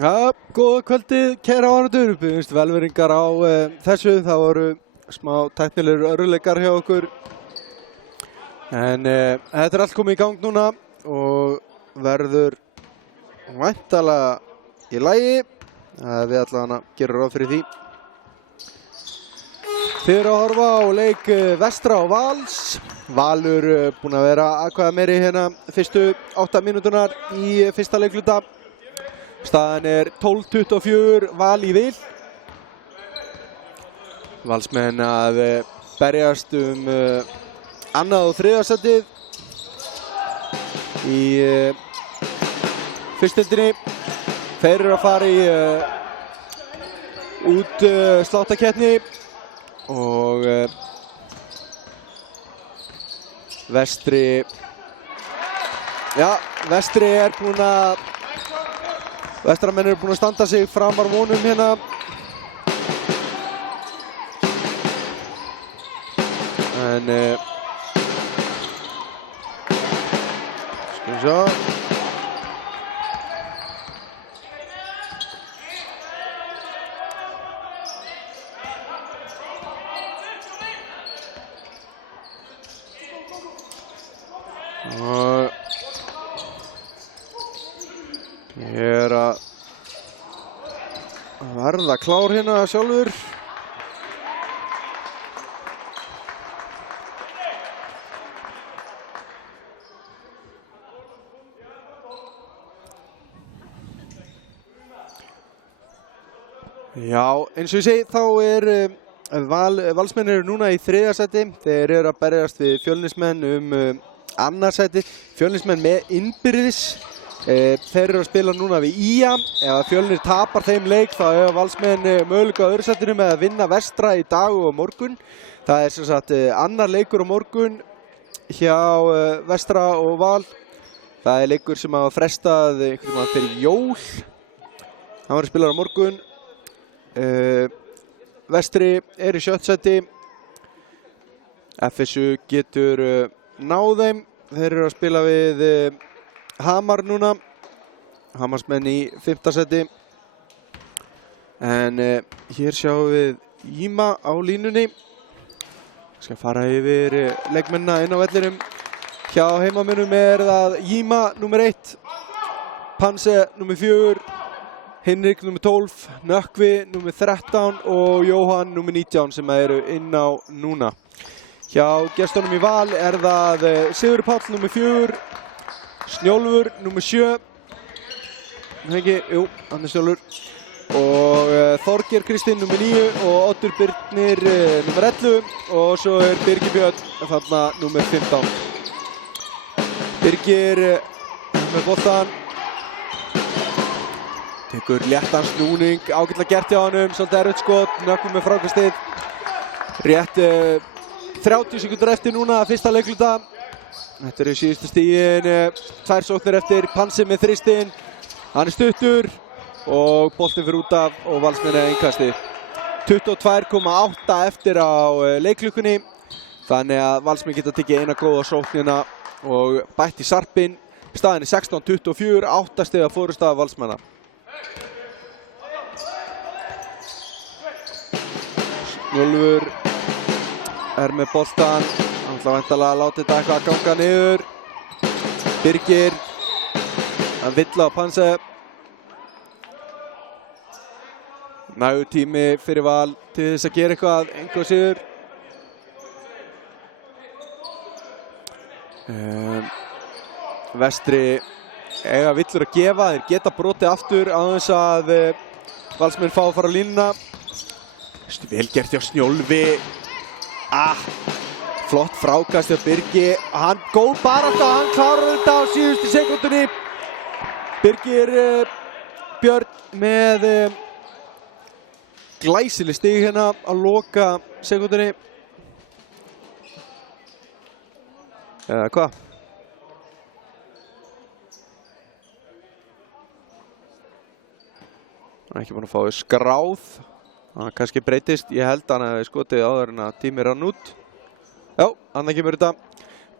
Ja, góða kvöldið, kæra áhorfendur. Biðjumst velvirðingar á þessu. Það voru smá tæknilegir örðugleikar hjá okkur. En þetta allt komið í gang núna og verður væntanlega í lagi. Við allavega gerum ráð fyrir því. Þið eru að horfa á leik Vestra og Vals. Valur búinn að vera aðkvæða meiri hérna fyrstu 8 mínúturnar í fyrsta leikluta. Staðan er 12-24, Val í vil. Valsmenn að berjast annað og þriðja sætið í fyrstdeildinni. Þeir eru að fara í sláttarkeppni og Vestri er búinn að Vestramenn eru búin að standa sig framar vonum hérna. En skal við sjá. Ég er að verða klár hérna sjálfur. Já, eins og ég segi þá Valsmenn eru núna í þriðja sæti. Þeir eru að berjast við Fjölnismenn annað sæti. Fjölnismenn með innbyrðis. Þeir eru að spila núna við IA. Ef Fjölnir tapar þeim leik þá hefur Valsmenn möguleika á öðru sætinu með að vinna Vestra í dag og morgun. Það er sem sagt annar leikur á morgun hjá Vestra og Val. Það er leikur sem hafa frestað einhvern veginn fyrir jól. Hann var að spila á morgun. Vestri er í 7. sæti. FSU getur náð þeim. Þeir eru að spila við Hamar núna. Hamarsmenn í 5. sæti. En hér sjáum við Íma á línunni. Ég skal fara yfir leikmennina inn á vellinum. Hjá heimamönnum er það Íma nr. 1, Panse nr. 4, Hinrik nr. 12, Nökkvi nr. 13 og Jóhann nr. 19 sem eru inn á núna. Hjá gestunum í Val er það Sigurður Páll nr. 4, Snjólfur nr. 7. Jú, hann er Snjólfur. Og Þorgeir Kristinn nr. 9 og Oddur Birnir nr. 11 og svo er Birgir Björn þarna nr. 15. Birgir með boltan. Tekur léttan snúning, ágætlega gert hjá honum, svolítið erfitt skot, Nökkvi með frákastið. Rétt 30 sekúndur eftir núna, fyrsta leikluta. Þetta eru síðustu stigin, 2 sóknir eftir, Pansi með þristinn. Hann er stuttur og boltinn fyrir út af og Valsmenn er innkasti. 22,8 eftir á leiklukunni. Þannig að Valsmenn geta tekið eina góða sóknina og bætt í sarpinn. Staðin er 16-24, 8 stiga forysta Valsmanna. Snjólfur er með boltan. Hann ætlar væntanlega að láta þetta eitthvað ganga niður. Birgir. Hann vill á Panse. Nægur tími fyrir Val til þess að gera eitthvað engu sigur. Vestri eiga villur að gefa. Þeir geta brotið aftur á þess að Valsmenn fá að fara á línuna. Vel gert hjá Snjólfi. Flott frákast hjá Birgi. Hann góð barátta og hann klárar þetta á síðustu sekúndunni. Birgir Björn með glæsileg stig hérna að loka sekúndunni. Eða hvað? Hann er ekki búinn að fá skráð. Hann kannski breytist. Ég held að hann hefði skotið áður en að tími rann út. Já, annað kemur þetta.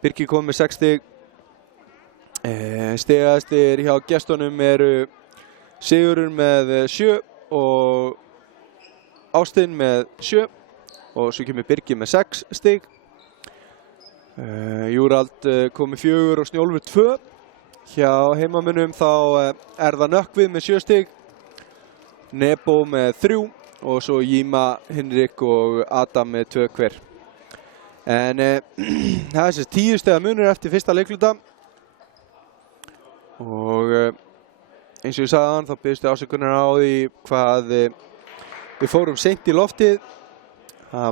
Birgir kom með 6 stig. Stigastir hjá gestunum eru Sigurður með 7 og Ástin með 7 og svo kemur Birgir með 6 stig. Júrald kom með 4 og Snjólfur 2. Hjá heimamönnum þá það Nökkvið með 7 stig, Nebo með 3 og svo Jima, Hinrik og Adam með 2 hver. En það er 10 stiga munur eftir fyrsta leikluta og eins og ég sagði áðan þá biðstu ásökunar á því hvað við fórum seint í loftið. Það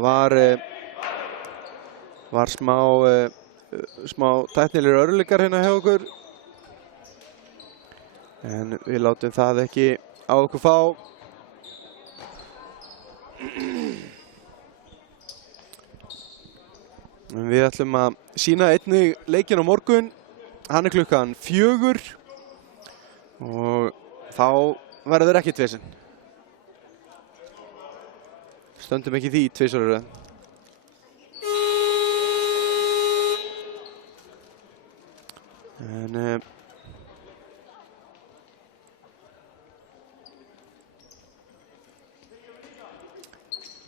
var smá tæknilegir örðuleikar hérna hjá okkur. En við látum það ekki á okkur fá. Við ætlum að sýna einnig leikinn á morgun. Hann er klukkan 4 og þá verður ekkert vesen. Stöndum ekki því 2 í röð. En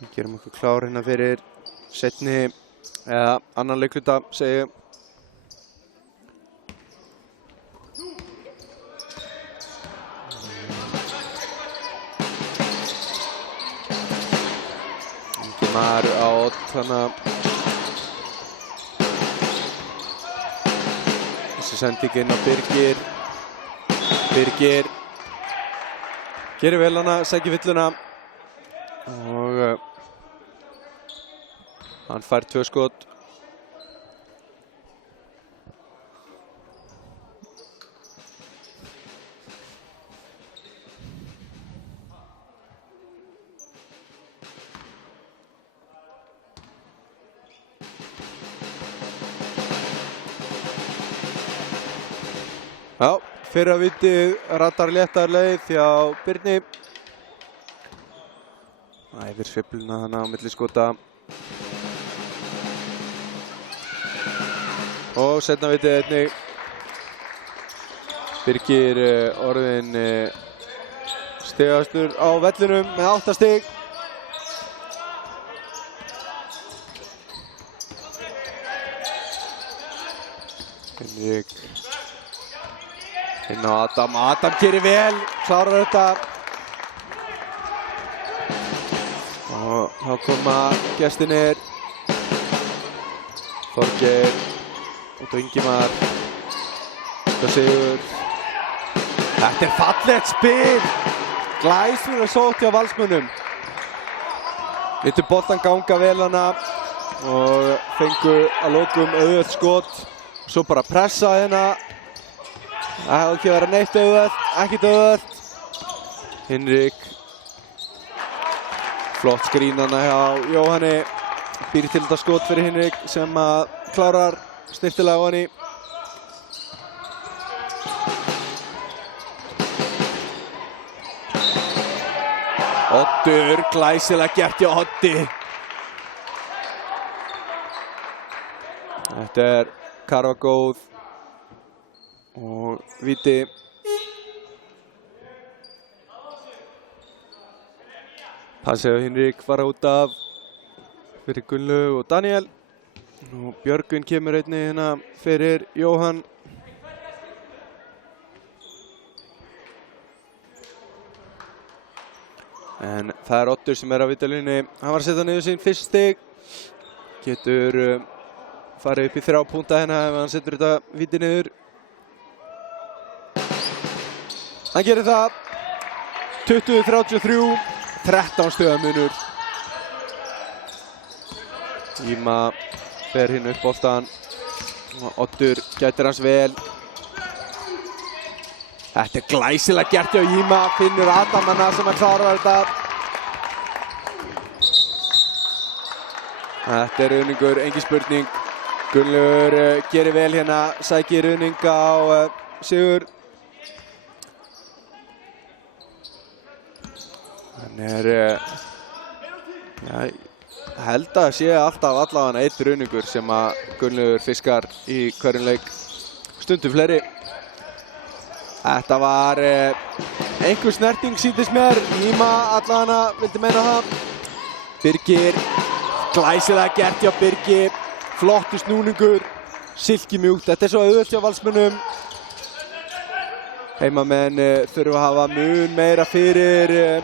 við gerum okkur klár hérna fyrir seinni eða annan leikluta, segi ég. Ingimar á þannig þessi sending inn á Birgir. Birgir gerir vel hana, sækir villuna og hann fær 2 skot. Já, fyrra vitið ratar léttar leið hjá Birni. Æfir sveifluna hana á milli skota. Og seinna vitið einnig. Birgir orðinn stigastur á vellinum með 8 stig. Henrik inn á Adam. Adam gerir vel, klárar þetta. Og þá koma gestirnir. Þorgeir og Ingimar. Það Sigur. Þetta er fallegt spil. Glæsilega sótt hjá Valsmönnum. Létu boltan ganga vel hana og fengu að lokum auðvelt skot. Svo bara pressa hérna. Það hefði ekki verið neitt auðvelt, ekkert auðvelt. Hinrik. Flott skrín hana hjá Jóhanni. Býr til þetta skot fyrir Hinrik sem að klárar snirtilega á henni. Oddur, glæsilega gert hjá Oddi. Þetta er Karva góð og víti. Passið að Hinrik fara út af fyrir Gunnlaug og Daniel. Og Björgvin kemur einnig hérna fyrir Jóhann. En það er Oddur sem er á vítalínunni. Hann var að setja niður sín fyrst stig. Getur farið upp í 3 púnta hérna ef hann setur þetta víti niður. Hann gerir það. 20-33. 13 stiga munur. Íma ber hinn upp boltan. Oddur gætir hans vel. Þetta er glæsilega gert hjá Íma. Finnur Adam hana sem að klára þetta. Þetta er ruðningur, engin spurning. Gunnlaugur gerir vel hérna. Sækir ruðning á Sigur. Hann er, held að sé alltaf allavega einn ruðningur sem að Gunnlaugur fiskar í hverjum leik. Stundum fleiri. Þetta var einhver snerting sýndist mér. Íma allavega vildi meina það. Birgir, glæsilega gert hjá Birgi. Flottur snúningur, silkimjúkt. Þetta er svo auðvelt hjá Valsmönnum. Heimamenn þurfa að hafa mun meira fyrir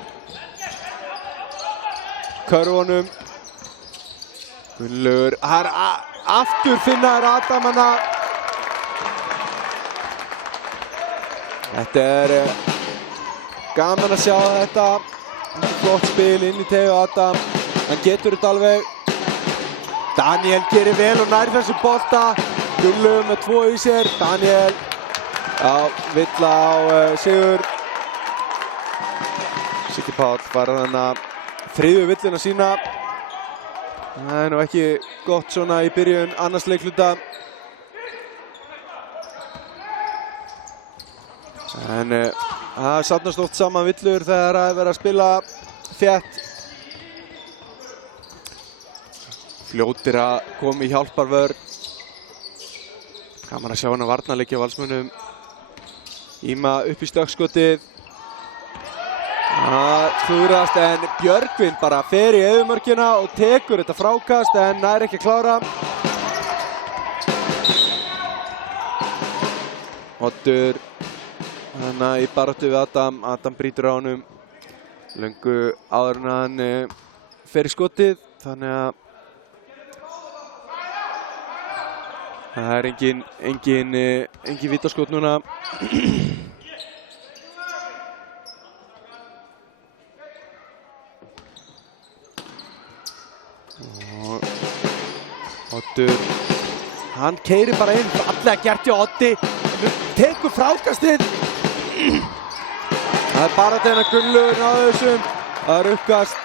körfunum. Gunnlaugur, aftur finnaður Adam hana. Þetta er gaman að sjá þetta. Flott spil inn í tegu Adam. Hann getur þetta alveg. Daniel gerir vel og nær þessu bolta. Gunnlaugur með 2 í sér. Daniel villa á sigur. Siggi Páll var þannig þriðju villina sína. Það er nú ekki gott svona í byrjun annars leikluta. En það safnast oft saman villur þegar það er verið að spila þétt. Fljótir að koma í hjálparvörn. Gaman að sjá hana varnarleikja á Valsmönnum. Íma upp í stökkskotið. Það klúðrast en Björgvin bara fer í eyðimörkina og tekur þetta frákast en nær ekki að klára. Oddur hana í baráttu við Adam. Adam brýtur á honum löngu áður en hann fer í skotið. Þannig að það er engin vítaskot núna. Oddur, hann keyrir bara inn, fallega gert hjá Oddi, tekur frákastið. Það er bara þennan Gunnlaugur á þessum, það er uppkast.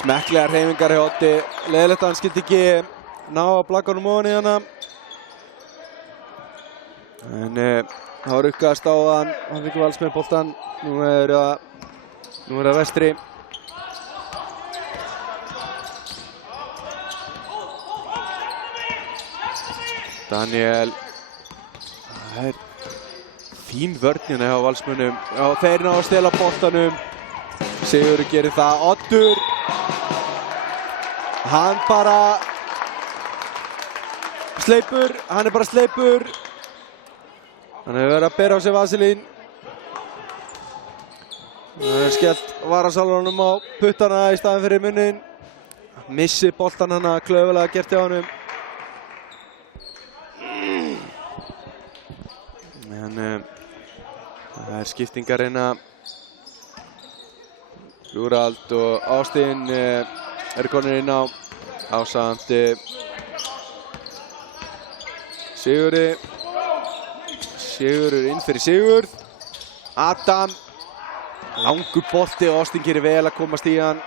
Smekklegar hreyfingar hjá Oddi, leiðilegt að hann skildi ekki ná að blakkanum ofan í hana. En það var uppkast á hann fikk Valsmenn boltann, nú er það vestri. Daniel, það er fín vörn hjá Valsmönnum. Já, þeir ná að stela boltanum. Sigurður gerir það. Oddur, hann bara sleipur, hann er bara sleipur. Hann hefur verið að bera á sig vaselín. Það er skellt varasalunum á puttana í staðinn fyrir munnin. Missi boltan hana, klaufalega gert hjá honum. En það er skiptingar hérna. Lúrald og Ástin eru konir inn á ásamt Sigurði. Sigurður inn fyrir Sigurð. Adam, langur bolti og Ástin gerir vel að komast í hann.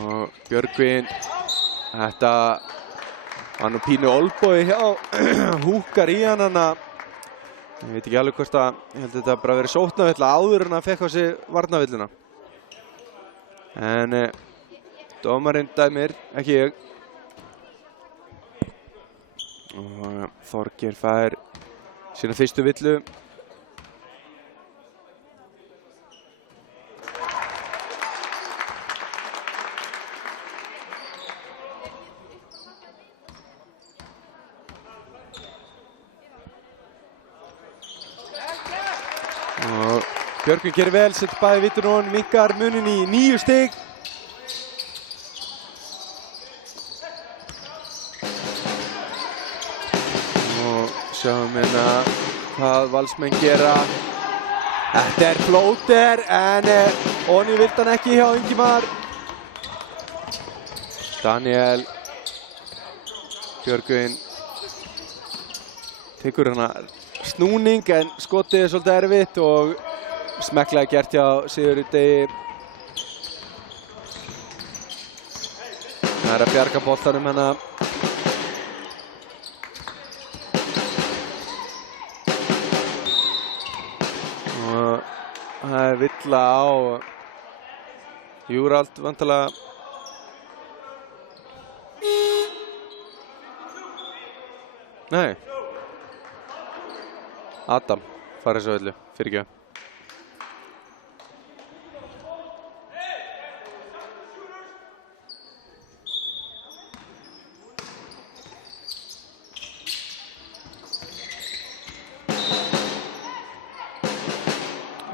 Og Björgvin, þetta var nú pínu olbói hjá, húkar í hann hana. Ég veit ekki alveg hvort að, ég held að þetta bara verið sóknarvilla áður en að fekk á sig varnarvilluna. En dómarinn dæmir, ekki ég. Og Þorgeir fær sína fyrstu villu. Og Björgvin gerir vel, setur bæði vittur og hann minkar munin í 9 stig. Og sjáum hérna hvað Valsmenn gera. Þetta er flóter en Óni vildi hann ekki hjá Ingimar. Daniel, Björgvin tekur hana snúning en skotið er svolítið erfitt og smekklega gert hjá Sigurði Degi. Það er að bjarga boltanum hérna. Og það er villa á Júrald vantarlega. Nei. Adam farið svo öllu, fyrirgefðu.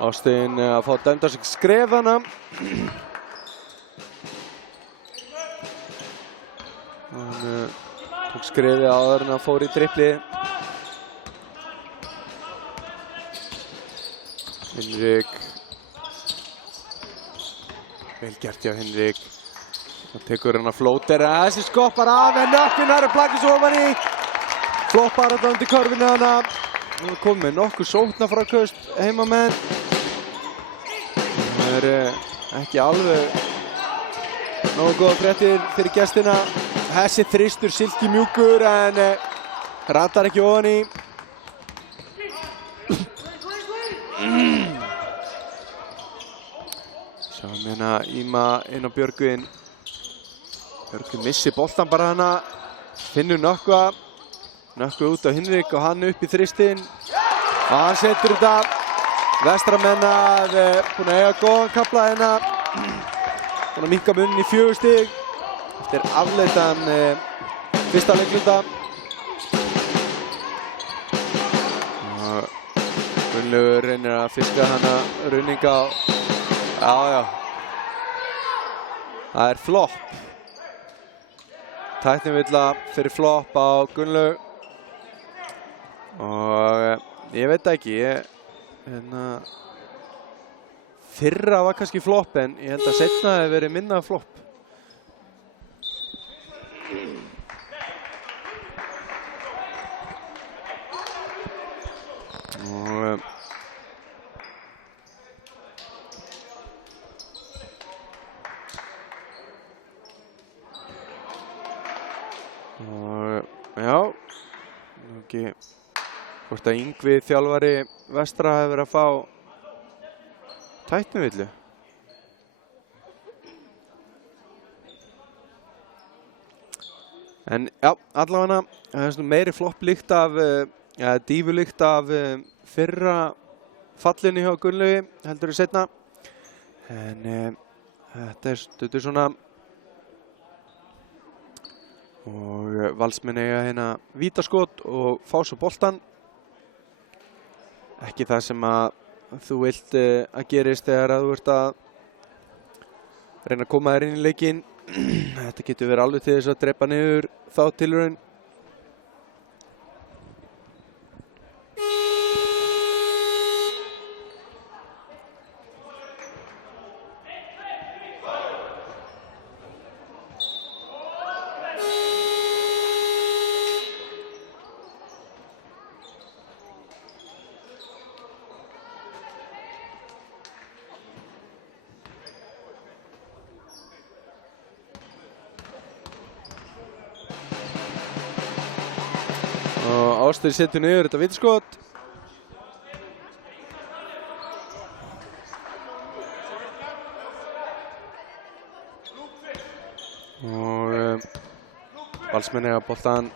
Austin að fá dæmt á sig skref þarna. Hann tók skrefið áður en hann fór í dribbli. Hinrik. Vel gert hjá Hinrik. Það tekur hann að flóter. Þessi skoppar af en nökkinn er að plakka svo ofan í. Floppar þetta undir körfinu hana. Nú er komið með nokkuð sóknarfráköst heimamenn. Það ekki alveg nógu góða fréttir fyrir gestina. Þessi þristur silki mjúkur en ratar ekki ofan í. Sjáum hérna Íma inn á Björgvin. Björgvin missi boltan bara hana. Finnur Nökkva. Nökkvi út á Hinrik og hann upp í þristinn. Og hann setur þetta. Vestramenn búin að eiga góðan kafla hérna. Búin að minnka muninn í 4 stig. Eftir afleitan fyrsta leikluta. Gunnlaugur reynir að fiska hana runninga á. Já. Það er flopp. Tæknivilla fyrir flopp á Gunnlaug. Og ég veit ekki, fyrra var kannski flopp en ég held að seinna hefði verið minna flopp. Já, ekki hvort að Yngvi þjálfari Vestra hefur verið að fá tæknivillu. En já, allavega það er meiri flopplíkt af, dífulíkt af fyrra fallinu hjá Gunnlaugi heldur við seinna. En þetta er stundum svona og Valsmenn eiga hérna vítaskot og fá svo boltan. Ekki það sem að þú vilt að gerist þegar að þú ert að reyna að koma þér inn í leikinn. Þetta getur verið alveg til þess að drepa niður þá tilraun. Ásgeir setur niður þetta vítaskot. Og Valsmenn eiga boltan.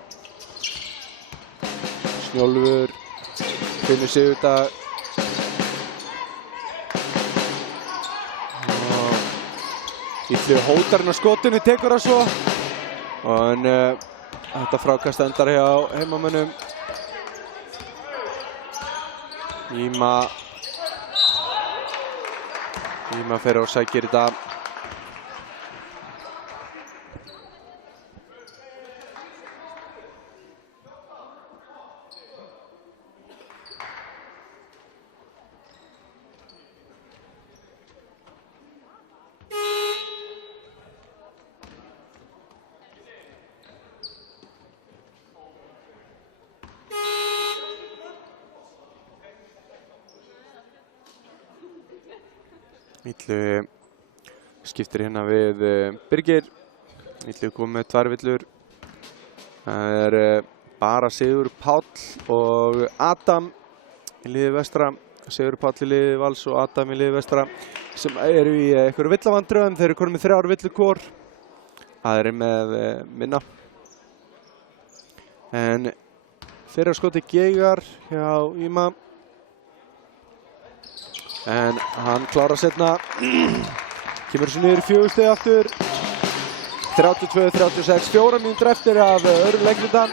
Snjólfur finnur sig út að Illu hótar hann á skotinu, tekur það svo. Og þetta frákast endar hjá heimamönnum. Íma fer og sækir þetta. Illu skiptir hérna við Birgir. Illu komið með 2 villur. Það er bara Sigur Páll og Adam í liði Vestra. Sigur Páll í liði Vals og Adam í liði Vestra sem eru í einhverju villavandröðum. Þeir eru konum með 3 villur hvor. Það er með minna. En Fyrra skoti geigar hjá Íma. En hann klárar seinna. Kemur þessu niður í 4 stig aftur. 32-36, 4 mínútur eftir af öðrum leikluta.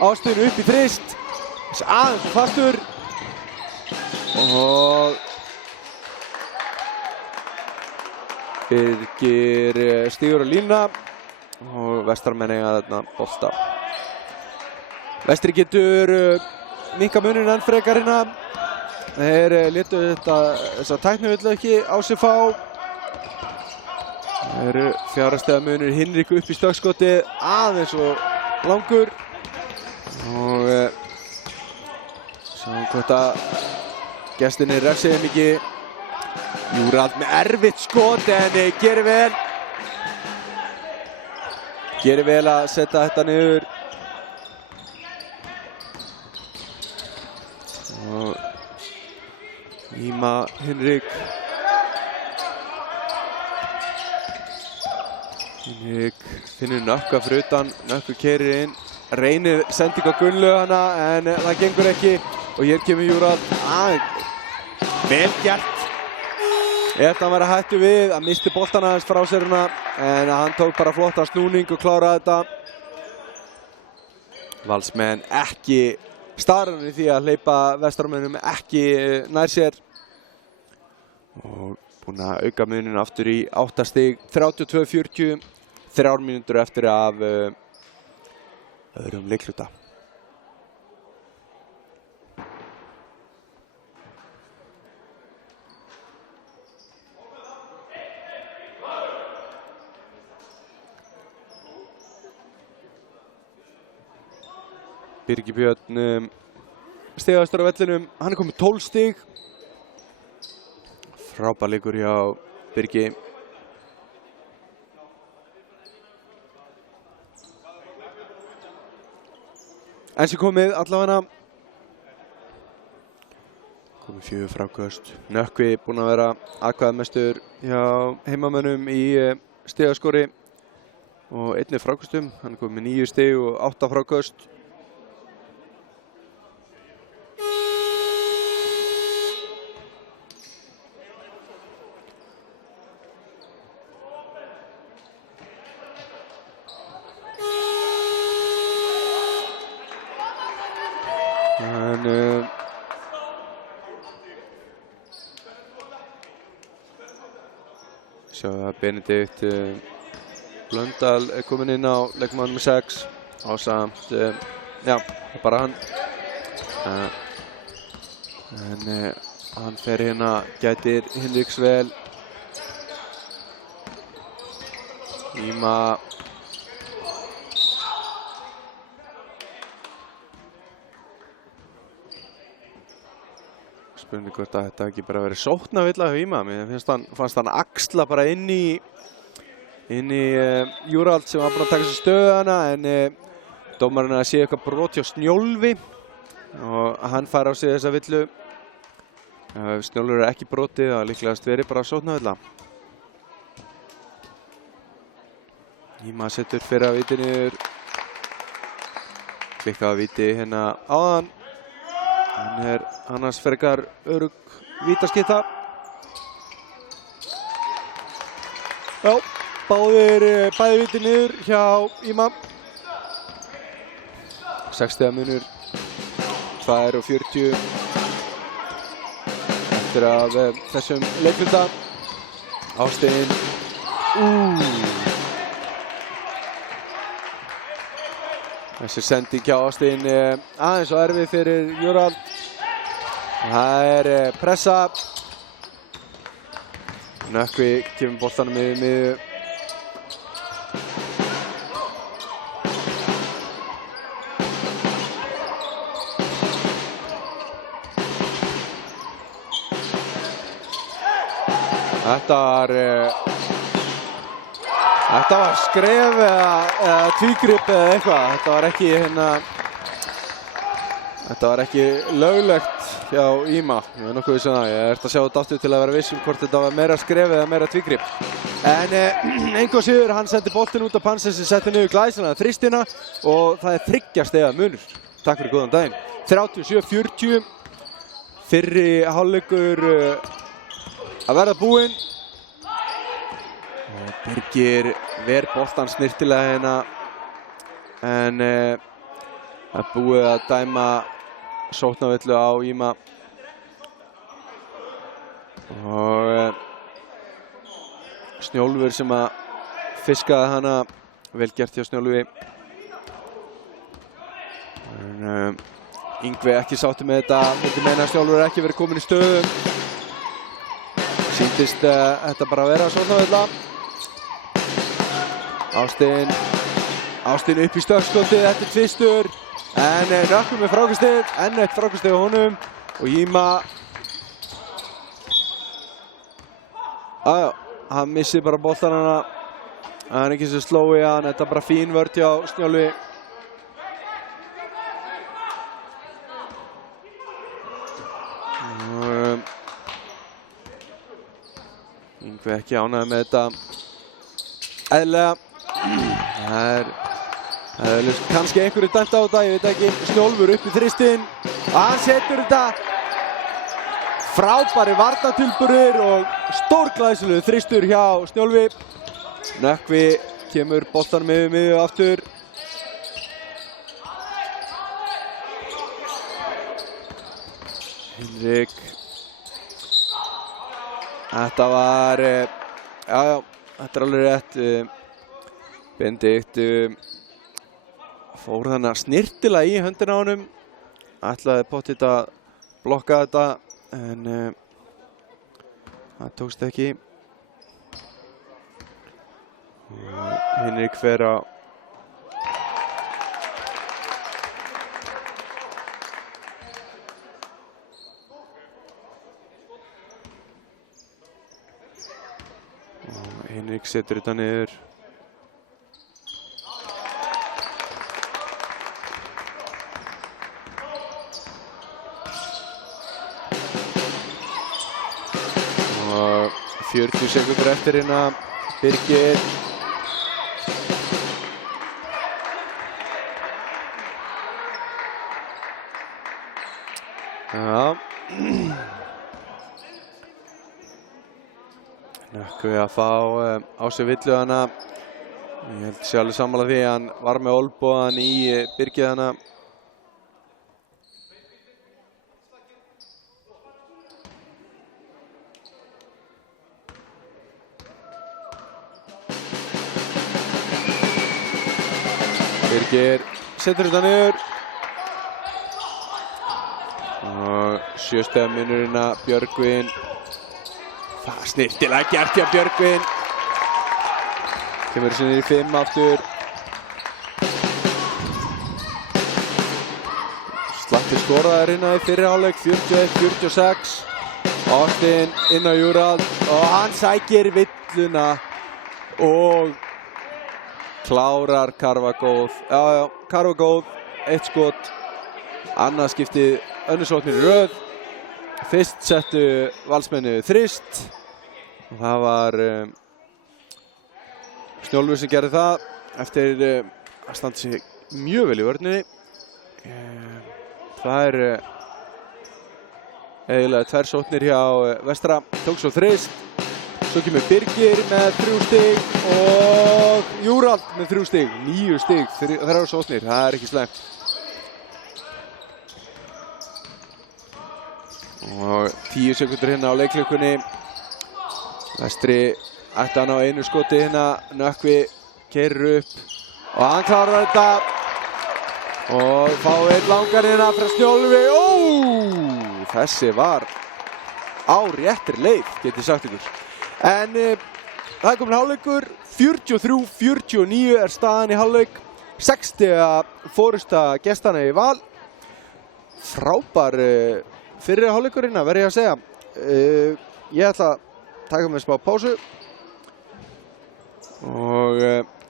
Ástin upp í þrist. Aðeins fastur. Og Birgir stígur á línuna. Og Vestarmenn eiga þarna bolta. Vestri getur minnka muninn enn frekar hérna. Þeir létu þessa tæknivillu ekki á sig fá. Það eru 4 stiga munur. Hinrik upp í stökkskoti, aðeins og langur. Og sjáum hvort gestinni refsiði mikið. Júrald með erfitt skot en gerir vel að setja þetta niður. Og Íma, Hinrik finnur Nökkva fyrir utan, Nökkvi keyrir inn, reynir sending á Gunnlaug hana en það gengur ekki og hér kemur Júrald. Vel gert. Þetta var að hættu við, að misti boltan aðeins frá sér hana en hann tók bara flottan snúning og kláraði þetta. Valsmenn ekki staðráðnir í því að hleypa Vestarmönnum ekki nær sér. Og búinn að auka muninn aftur í 8 stig, 32-40, 3 mínútur eftir af öðrum leikluta. Birgir Björn stigastur á vellinum, hann komið 12 stig. Frábær leikur hjá Birgi. Enn sem komið allavega. Komið 4 fráköst. Nökkvi búinn að vera atkvæðamestur hjá heimamönnum í stigaskori og 1 fráköstum. Hann komið 9 stig og 8 fráköst. Sjá að Benedikt Blöndal kominn inn á leikmann nummer 6 ásamt, já, bara hann. En hann fer hérna, gætir Hinriks vel. Íma spurning hvort að þetta ekki bara verið sóknarvilla hjá Íma. Mér fannst hann axla bara inn í Júrald sem var búinn að taka sér stöðu hana en dómarinn að sé eitthvað brot hjá Snjólfi og hann fær á sig þessa villu. Ef Snjólfur ekki brotið það líklegast verið bara sóknarvilla. Íma setur fyrra viti niður. Klikkaði viti hérna áðan. Hann annars frekar örugg vítaskytta. Já, bæði viti niður hjá Íma. 6 stiga munur, 2:40 eftir af þessum leikluta. Ástin. Þessi sending hjá Ástin aðeins og erfið fyrir Júrald. Það pressa. Nökkvi kemur boltanum yfir miðju. Þetta var skref eða tvígrip eða eitthvað. Þetta var ekki löglegt hjá Íma. Ég er nokkuð viss um það. Ég ætti að sjá þetta aftur til að vera viss hvort þetta var meira skref eða meira tvígrip. En engu að síður, hann sendi boltinn út af Pansen sem setti niður glæsilega þristina og það er 3 stiga munur. takk fyrir góðan daginn. 37-40. Fyrri hálfleikur að verða búinn. Og Birgir ver boltan snirtilega hérna. En það er búið að dæma sóknarvillu á Íma. Og Snjólfur sem að fiskaði hana. Vel gert hjá Snjólfi. En Yngvi ekki sáttur með þetta. Myndi meina að Snjólfur ekki verið komin í stöðu. Sýndist þetta bara að vera sóknarvilla. Ástin upp í stökkskotið, þetta er tvistur. En Rökkvi með frákastið, enn eitt frákastið á honum. Og Íma. Hann missir bara boltan hana. Það er ekki svo slói hann, þetta er bara fín vörn hjá Snjólfi. Yngvi ekki ánægður með þetta. Eðlilega. Það er kannski einhverju dæmt á þetta, ég veit ekki. Snjólfur upp í þristinn. Og hann setur þetta. Frábæri varnartilburðir og stórglæsilegur þristur hjá Snjólfi. Nökkvi kemur boltanum yfir miðju aftur. Hinrik. Þetta var, þetta er alveg rétt. Benedikt fór þarna snirtilega í höndina á honum. Ætlaði pottitt að blokka þetta, en það tókst ekki. Hinrik fer á Hinrik setur þetta niður. Og 40 sekúndur eftir hérna. Birgir. Nökkvi að fá á sig villu hana. Ég held sé alveg sammála því að hann var með olnbogann í Birgið hana. Birgir setur þetta niður. Og 7 stiga munurinn að Björgvin. Það er snirtilega gert hjá Björgvin. Kemur þessi niður í 5 aftur. Slatti skoraðar inn í fyrri hálfleik, 41-46. Ástin inn á Júrald og hann sækir villuna og klárar Karvagóð. Karvagóð, 1 skot. Annað skiptið önnur sóknir í röð. Fyrst settu Valsmennu þrist. Og það var Snjólfur sem gerði það eftir að standa sig mjög vel í vörninni. Það er eiginlega 2 sóknir hjá Vestra. Tók svo þrist. Svo kemur Birgir með 3 stig og Júrald með 3 stig. 9 stig, 3 sóknir. Það er ekki slæmt. Og 10 sekundur hérna á leiklukunni. Vestri ætti hann á einu skoti hérna. Nökkvi keyrir upp og hann klárar þetta. Og fáir langar hérna frá Snjólfi. Þessi var á réttri leið, get ég sagt ykkur. En það er komin hálfleikur. 43-49 er staðan í hálfleik. 6 stiga forysta gestanna í Val. Frábær fyrri hálfleikurinn, verð ég að segja. Ég ætla að taka með smá pásu og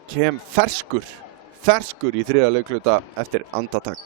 kem ferskur í 3. leikluta eftir andartak.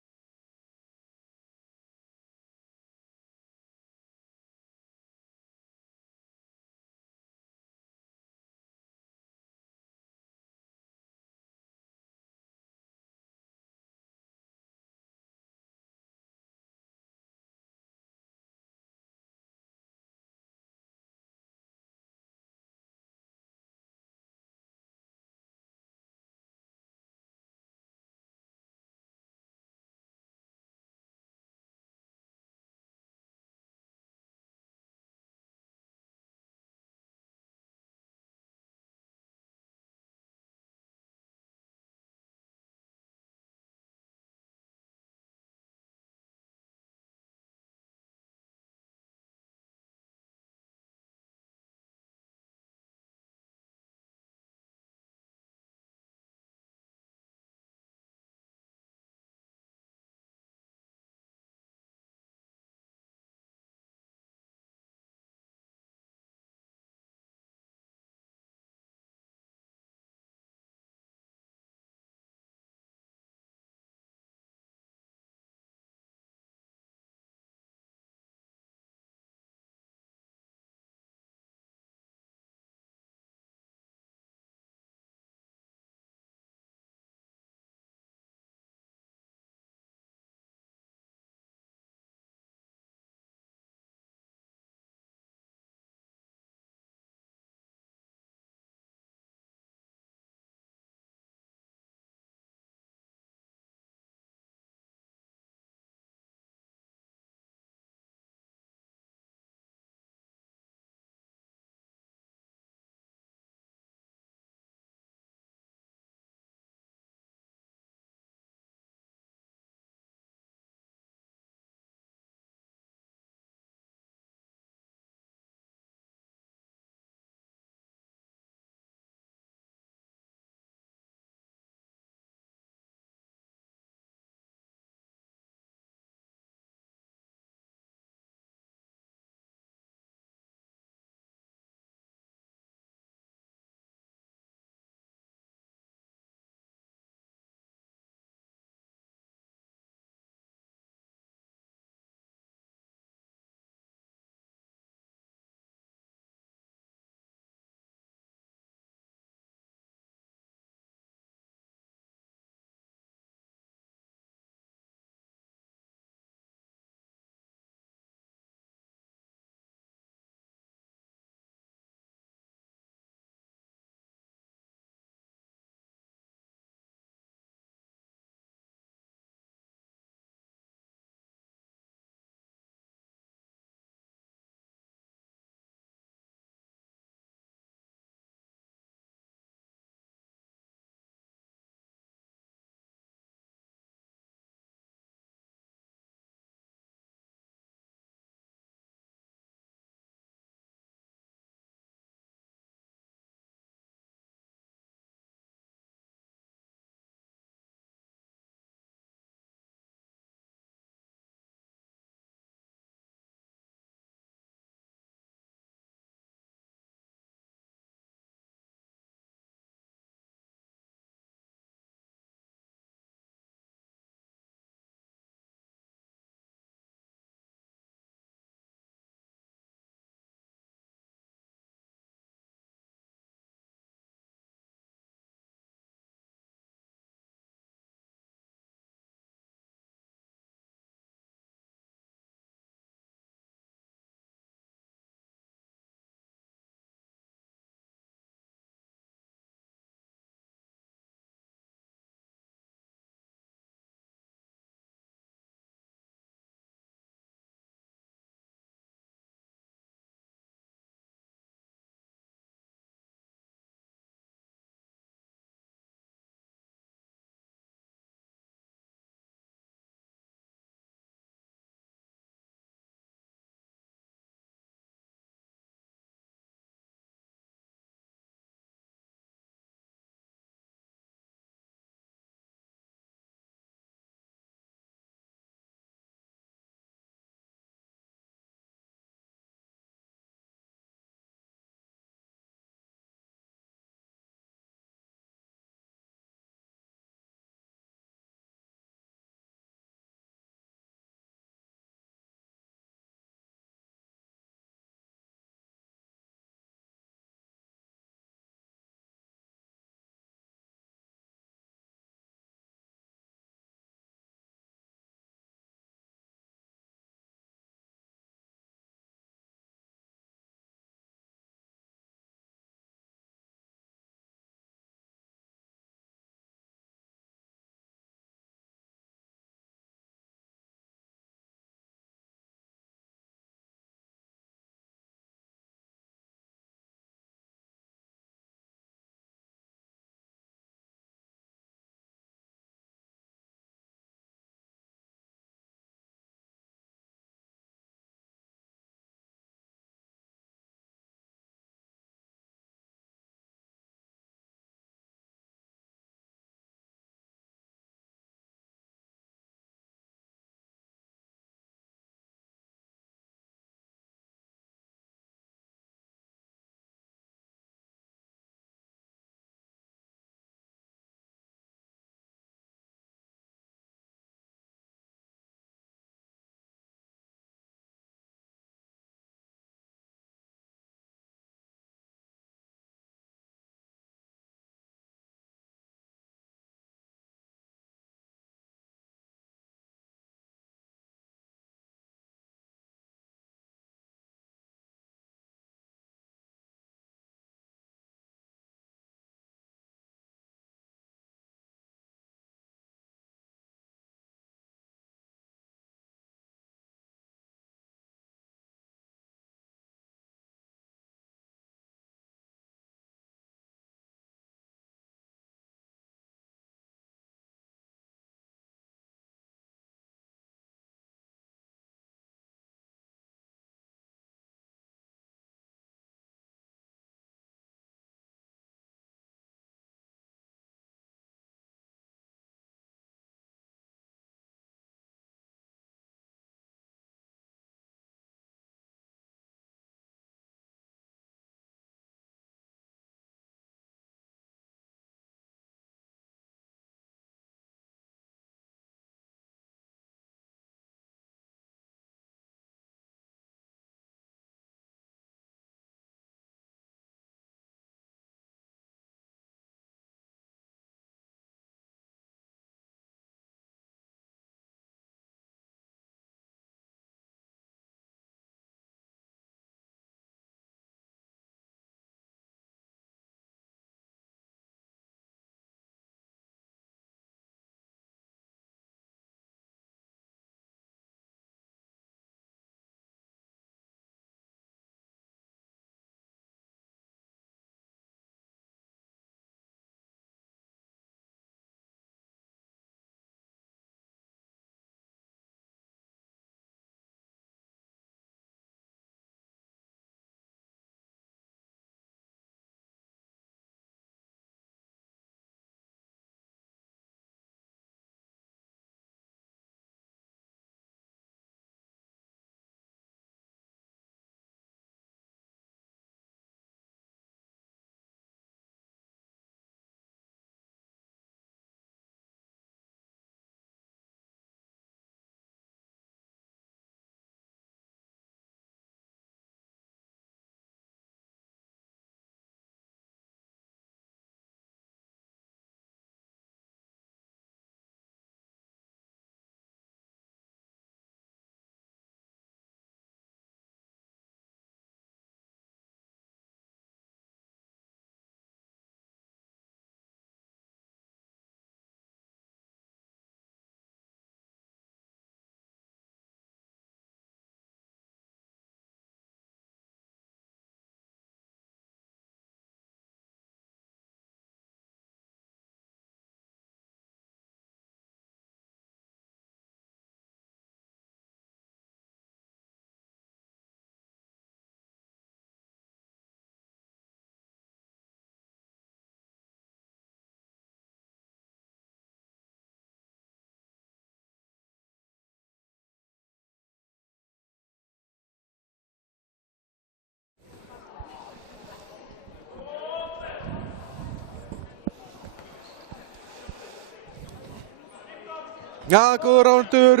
Já, góður áhorfendur,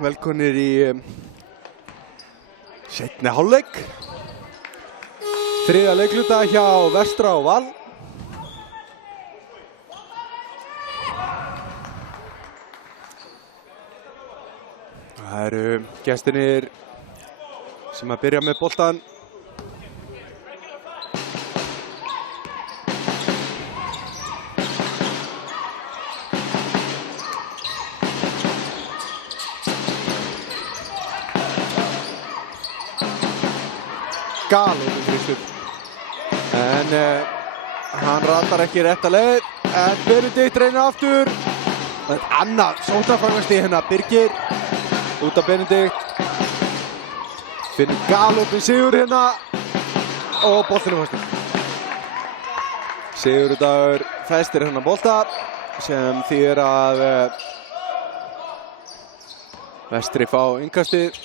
velkomnir í seinni hálfleik. Þriðja leikluta hjá Vestra og Val. Það eru gestirnir sem að byrja með boltan. Galopin Kristur. En hann ratar ekki rétta leið. En Benedikt reynir aftur. En annað sóknarframkvæmstig hérna. Birgir út af Benedikt. Finnur galopin sigur hérna. Og boltinn fastur. Sigurdagur festir hérna bolta. Sem þýðir að Vestri fá innkastið.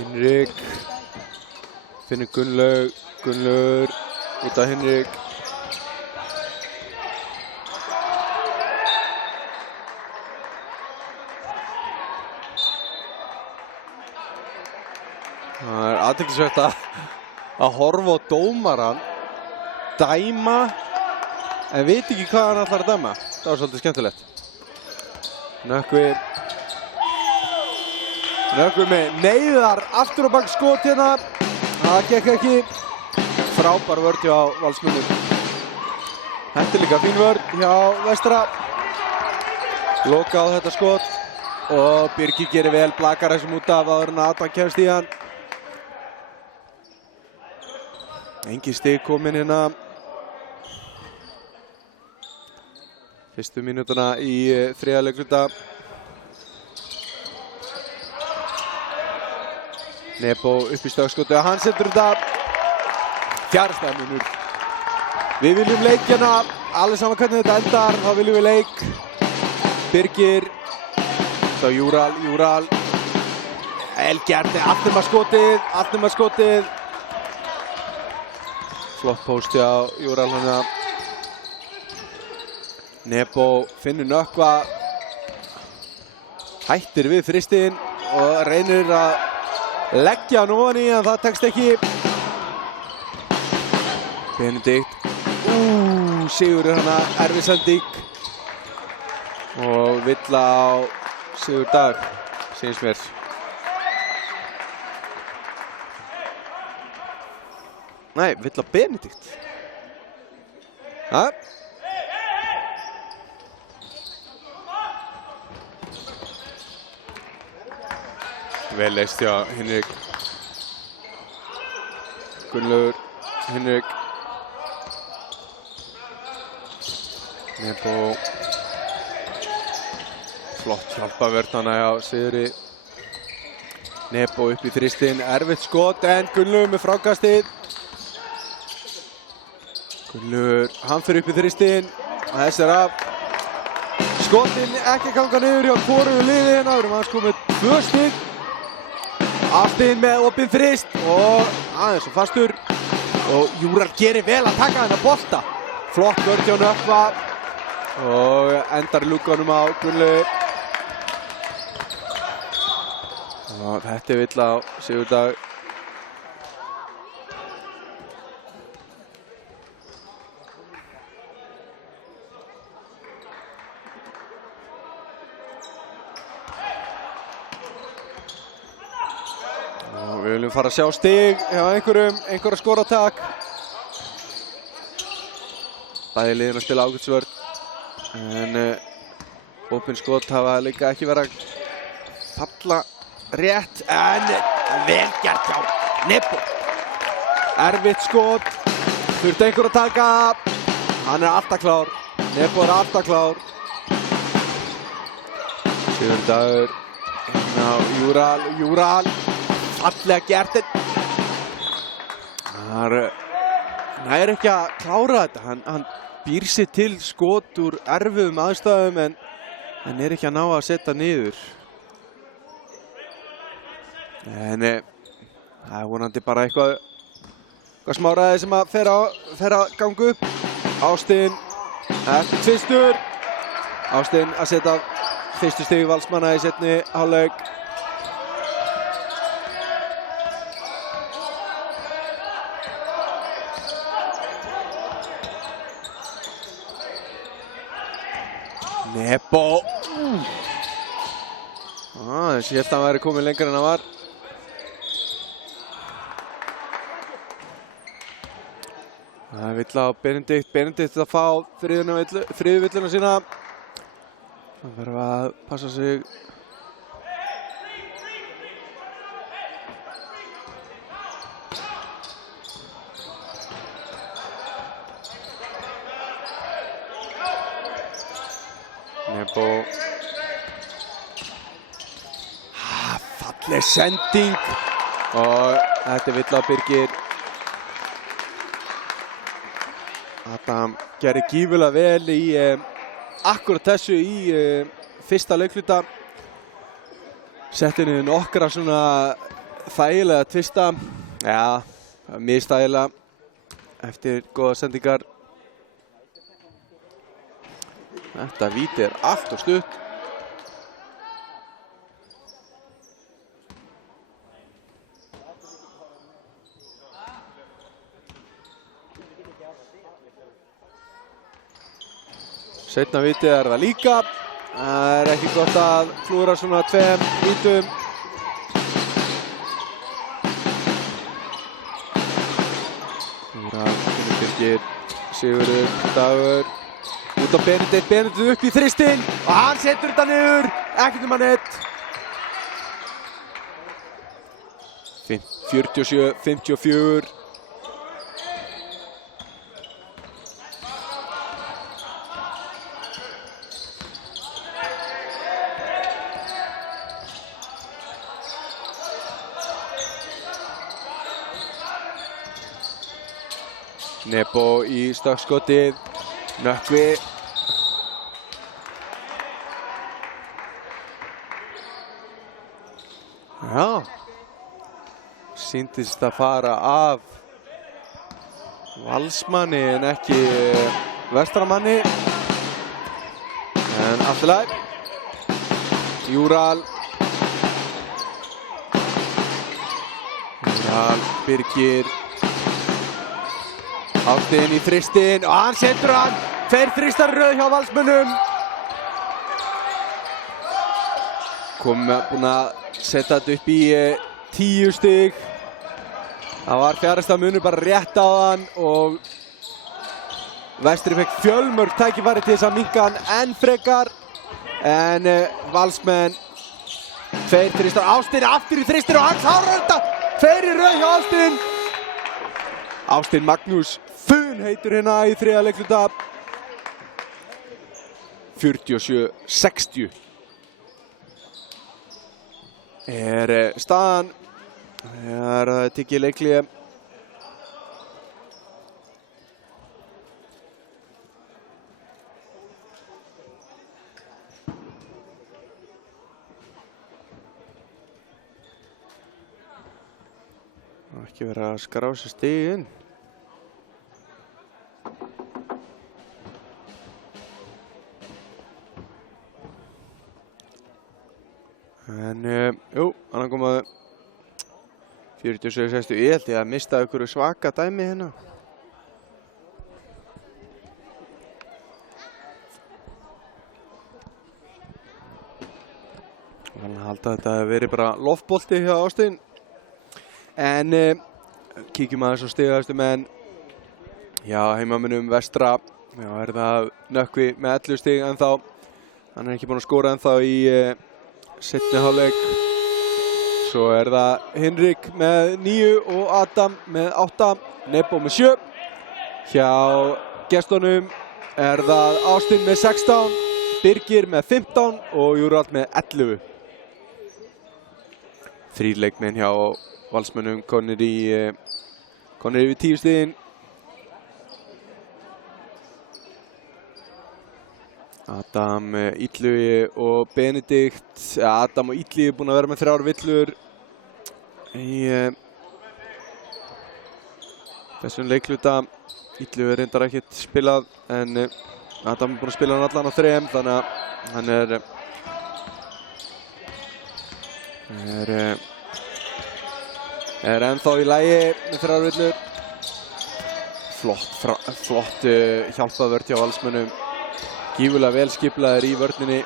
Hinrik finnur Gunnlaugur út af Hinrik. Það er athyglisvert að horfa á dómarann dæma en veit ekki hvað hann ætlar að dæma. Það var svolítið skemmtilegt. Nökkvi með neyðar aftur á bak skot hérna. Það gekk ekki. Frábær vörn hjá Valsmönnum. Þetta er líka fín vörn hjá Vestra. Loka á þetta skot. Og Birgir gerir vel, blakar þessum út af áður en Adam kemst í hann. Engin stig komin hérna. Fyrstu mínútuna í þriðja leikluta. Nebo upp í stökkskotu og hann setur þetta fjárstæðminur. Við viljum leik hérna, alveg saman hvernig þetta endar, þá viljum við leik. Birgir, þá Júral. Elgjarni, aftur með skotið. Flott post hjá Júral hana. Nebo finnur Nökkva, hættir við þristinn og reynir að leggja hann ofan í en það tekst ekki. Benedikt, Sigurður hana, erfið sending og villa á Sigurdag, sýnist mér. Nei, villa Benedikt. Vel leist hjá Hinrik. Gunnlaugur, Hinrik. Nebo. Flott hjálpavörn hana hjá Sigurði. Nebo upp í þristinn, erfitt skot en Gunnlaugur með frákastið. Gunnlaugur, hann fyrir upp í þristinn. Þess er af. Skotin ekki ganga niður hjá hvorugu liði hérna. Við erum aðeins komið 2 stig. Aftin með opinn þrist og aðeins og fastur. Og Júral gerir vel að taka þennan bolta. Flott vörn hjá Nökkva. Og endar lúkanum á Gunnlaugur. Og þetta er vill á Sigurdag. Við viljum fara að sjá stig hjá einhverja skoratak. Bæði liðin að spila ágætisvörn. En opin skot hafa líka ekki verið að falla rétt. En vel gert hjá Nebo. Erfitt skot. Þurfti einhver að taka. Hann er alltaf klár. Nebo er alltaf klár. Sigurdagur. Júral. Fallega gert þetta. Hann er ekki að klára þetta. Hann býr sér til skot úr erfiðum aðstæðum en er ekki að ná að setja niður. En Það er vonandi bara eitthvað smáræði sem að fer að ganga upp. Ástin eftir tvistur. Ástin að setja fyrstu stig Valsmanna í seinni hálfleik. Nebo. Þessi hélt að hann væri komið lengra en hann var. Það vill á Benedikt að fá þriðjuvilluna sína. Hann verður að passa sig. Nebo. Falleg sending. Og þetta vill á Birgir. Adam gerði gífurlega vel í akkurat þessu í fyrsta leikluta. Setti niður nokkra svona þægilega tvista. Ja, misþægilega eftir góða sendingar. Þetta víti er allt og stutt. Seinna vítið er það líka. Það er ekki gott að klúra svona tveim vítum. Birgir, Sigurður, Dagur. Út á Benedikt upp í þristinn. Og hann setur þetta niður. Ekkert neitt. 47-54. Nebo í stökkskotið, Nökkvi. Já, sýndist að fara af Valsmanni en ekki Vestramanni. En allt í lagi. Júral, Birgir. Ástin í þristinn og hann setur hann. Tveir þristar röð hjá Valsmönnum. Búinn að setja þetta upp í 10 stig. Það var fjærasta munur bara rétt á hann og Vestri fekk fjölmörg tækifæri til þess að minnka hann enn frekar. En Valsmenn, tveir þristar. Ástin aftur í þristir og hann klárar þetta. Tveir í röð hjá Ástin. Ástin Magnús Fun heitur hérna í þriðja leikluta. 47-60 er staðan. Það er tikið leikliði. Ekki verið að skrá sér stig inn. En, jú, hann komaði 47-60. Ég held ég að mista einhverju svaka dæmi hérna. Hann halda þetta að veri bara loftbolti hjá Ástin. En, kíkjum aðeins á stigaðustu menn. Já, heimamönnum Vestra. Já, er það Nökkvi með 11 stig ennþá. Hann er ekki búinn að skora ennþá í seinni hálfleik. Svo er það Hinrik með 9 og Adam með 8. Nebo með 7. Hjá gestunum er það Ástin með 16, Birgir með 15 og Júral með 11. 3 leikmenn hjá Valsmönnum komnir yfir 10 stigin. Adam, Illugi og Benedikt. Adam og Illugi er búin að vera með 3 villur í þessum leikluta. Illugi reyndar ekkert spilað en Adam er búinn að spila hann allan á 3, þannig að hann er ennþá í lagi með 3 villur. Flott hjálpað vörn hjá Valsmönnum. Gífurlega vel skiplaðir í vörninni.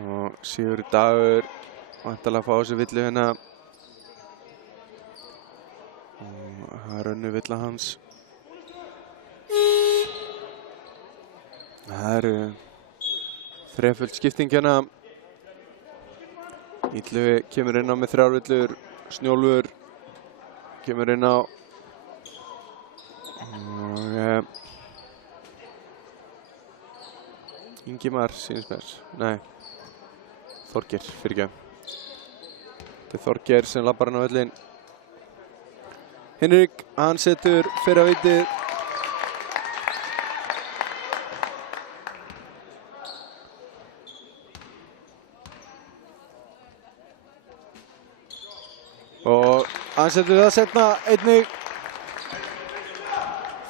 Og Sigurður Dagur væntanlega að fá þessu villu hérna. Og það er önnur villa hans. Það eru þreföld skipting hérna. Illugi kemur inn á með 3 villur. Snjólfur kemur inn á. Og Ingimar sýnist mér. Nei. Þorgeir, fyrirgefðu. Þetta er Þorgeir sem labbar hann á völlinn. Hinrik, hann setur fyrra vitið. Og hann setur það seinna einnig.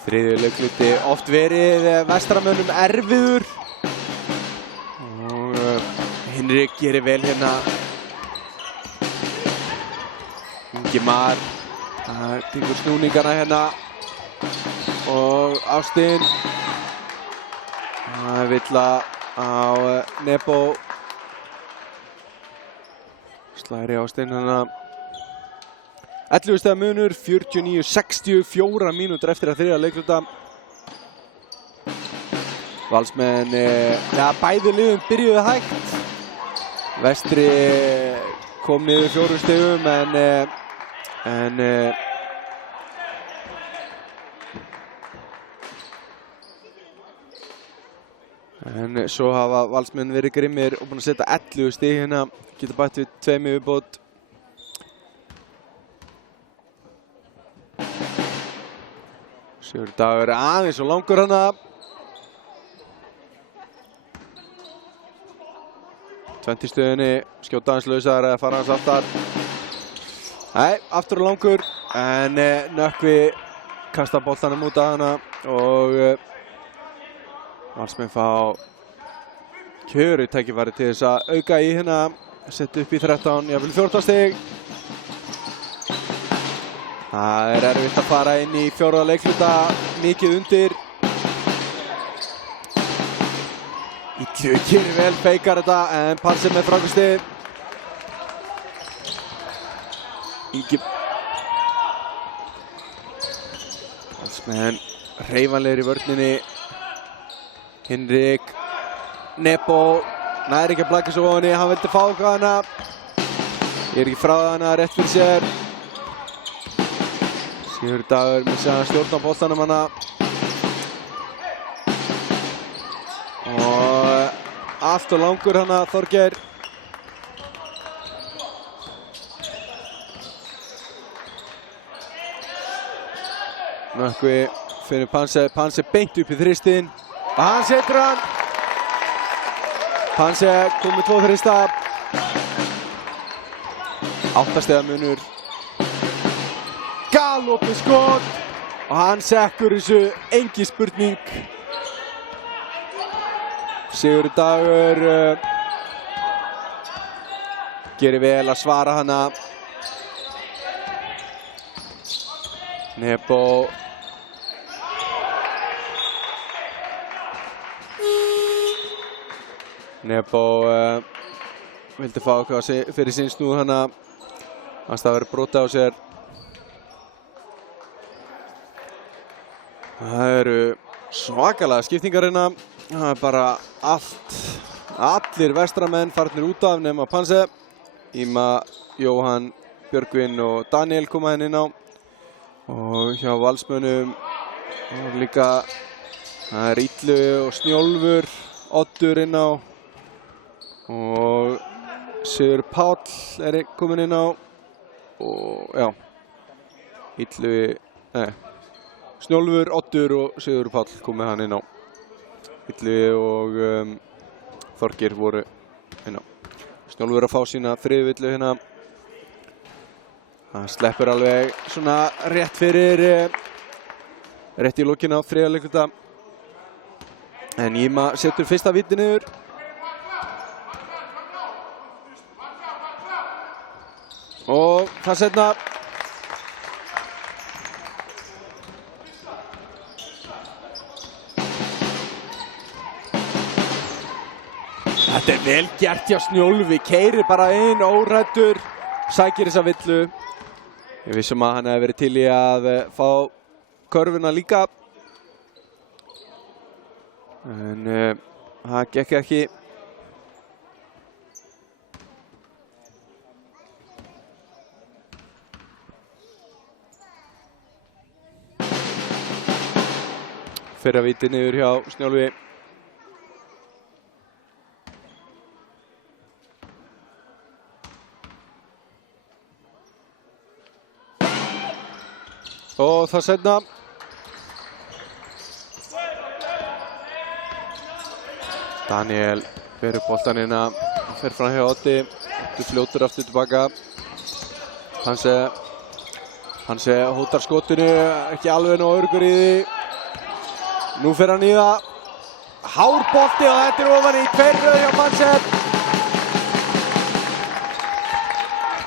Þriðju leikluti oft verið vestramönnum erfiður. Og Hinrik gerir vel hérna. Ingimar tekur snúningana hérna. Og Ástin. Villa á Nebo. Slæri Ástin hérna. 11 stiga munur, 49-64 mínútur eftir að þriðja leikluta. Valsmenn, bæði liðum byrjuðu hægt. Vestri kom niður 4 stigum en svo hafa Valsmenn verið grimmir og búin að setja 11 stig hérna. Geta bætt við 2 viðbót. Sigurður Dagur aðeins og langur hana. Tvent í stöðunni, skjóta aðeins lausar eða fara aðeins aftar. Nei, aftur og langur, en Nökkvi kastar boltanum út af hana og Valsmenn fá kjöru tækifæri til þess að auka í hérna, setja upp í 13, jafnvel 14 stig. Það er erfitt að fara inn í 4. leikluta, mikið undir. Illugi gerir vel, feikar þetta, en Panser með frákosti. Valsmenn hreyfanlegir í vörninni. Hinrik, Nebo, næri ekki að blakka svo á henni, hann vildi fá okkar hana. Ég er ekki frá hana, rétt fyrir sér. Sigurður Dagur missir að stjórna boltanum hana. Og allt og langur hana, Þorgeir. Nökkvi fyrir Panser beint upp í þristinn. Og hann setur hann. Panser kom með 2 þrista. 8 stiga munur. Galopið skot. Og hann sekkur þessu, engin spurning. Sigurður Dagur gerir vel að svara hana. Nebo. Nebo vildi fá eitthvað fyrir sinn snúð hana. Þannig að það verið brotið á sér. Það eru svakalega skiptingar hérna. Það er bara allir vestramenn farnir út af nema Panser. Íma, Jóhann, Björgvin og Daniel koma henni inn á. Og hjá Valsmönnum og líka það er Illugi og Snjólfur, Oddur inn á. Og Sigurður Páll er kominn inn á. Og já, Illugi, Snjólfur, Oddur og Sigurður Páll komið hann inn á. Illugi og Þorgeir voru inn á. Snjólfur að fá sína þriðju villu hérna. Hann sleppur alveg svona rétt fyrir, rétt í lokin á þriðja leikluta. En Íma setur fyrsta víti niður. Og það setna. Þetta er vel gert hjá Snjólfi, keyrir bara inn, óhræddur, sækir þessa villu. Ég vissum að hann hefði verið til í að fá körfuna líka. En það gekk ekki. Fyrra víti niður hjá Snjólfi. Og það setna. Daniel fer upp boltann inn að fer fram hjá Oddi. Oddi fljótur aftur tilbaka. Hanse hótar skotinu, ekki alveg nóg öruggur í því. Nú fer hann í það. Hár bolti og þetta er ofan í 2 röð hjá Hanse.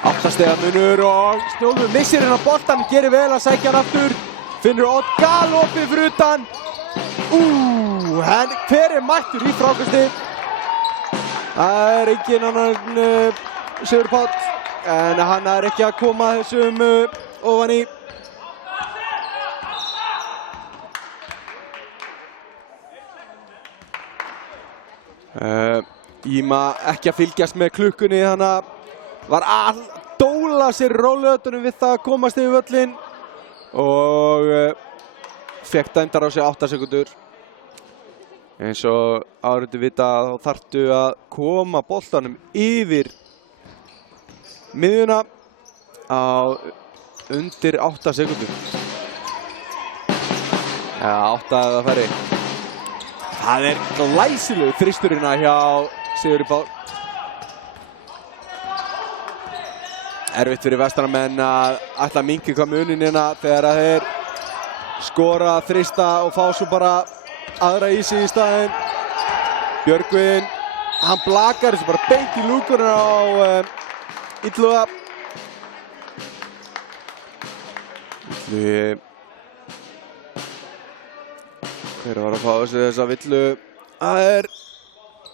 8 stiga munur og Snjólfur missir hennar boltan, gerir vel að sækja hann aftur. Finnur Odd galopið fyrir utan. Hver er mættur í frákasti? Það er enginn annan Sigur Páll, en hann er ekki að koma þessum ofan í. Íma ekki að fylgjast með klukkunni, þannig að var að dóla sér rólötunum við það að komast yfir völlinn og fekk dæmdar á sig 8 sekundur. Eins og áhorfendur vita þá þarftu að koma boltanum yfir miðjuna á undir 8 sekundur. Ja, 8 eða færri. Það er glæsilegur þristurinn hjá Sigurði Páll. Erfitt fyrir Vestaramenn að ætla að minnka hvað munin hérna þegar að þeir skora, þrista og fá svo bara aðra í sig í staðinn. Björgvin, hann blakar þessu bara beint í lúkurinn á Illuga. Illugi. Hver var að fá þessu þessa villu? Það er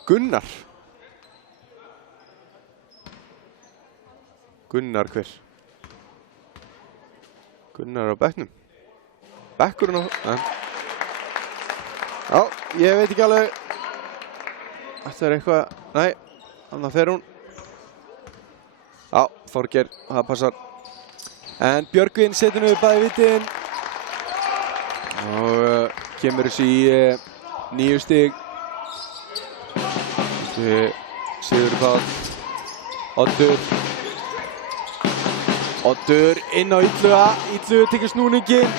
Gunnar. Gunnar hver? Gunnar á bekknum. Bekkurinn á... Já, ég veit ekki alveg. Þetta er eitthvað... Nei, þannig fer hún. Já, Þorgeir, það passar. En Björgvin setur niður bæði vitin. Og kemur þessu í 9 stig. Sigurður Páll. Oddur inn á Illuga. Illuga tekur snúningin.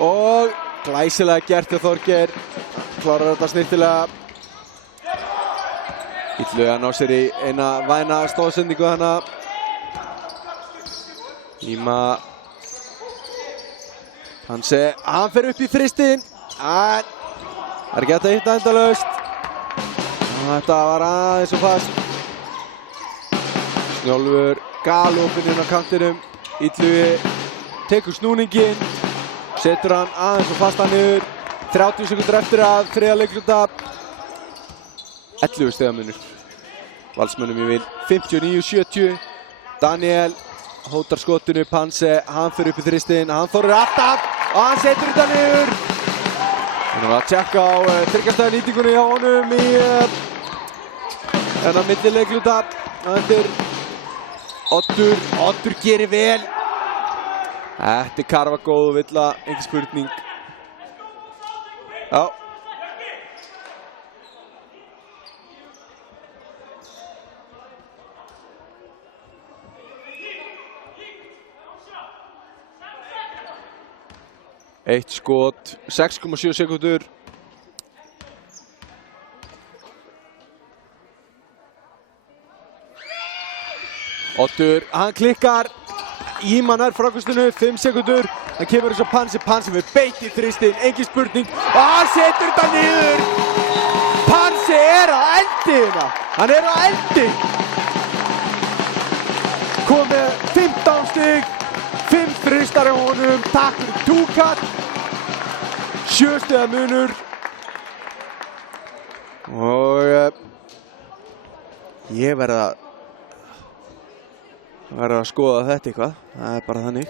Og glæsilega gert hjá Þorgeir. Klárar þetta snyrtilega. Illuga ná sér í eina væna stóðsendingu hana. Íma. Hanse, hann fer upp í fristinn. En það er ekki hægt að hitta endalaust. Þetta var aðeins og fast. Snjólfur galopinn inn á kantinum. Illugi tekur snúningin. Setur hann aðeins og fasta niður. 30 sekundur eftir að þriðja leikluta. 11 stiga munur. Valsmönnum í vil 59-70. Daniel hótar skotinu. Hanse, hann fer upp í þristinn. Hann þorir aftan og hann setur þetta niður. Þannig að tjekka á tryggastæða nýtingunni hjá honum í þennan milli leikluta. Þetta er Oddur gerir vel. Þetta er karfa góð villa, engin spurning. Já. Eitt skot, 6,7 sekundur. Oddur, hann klikkar. Íma nær frákastinu, 5 sekúndur. Hann kemur þess að Pansi með beitt í þristinn, engin spurning. Og hann setur þetta niður. Pansi á eldi hérna. Hann á eldi. Kom með 15 stig, 5 þristar á honum. Takk fyrir Túkat. 7 stiga munur. Og ég verð að skoða þetta eitthvað, það bara þannig.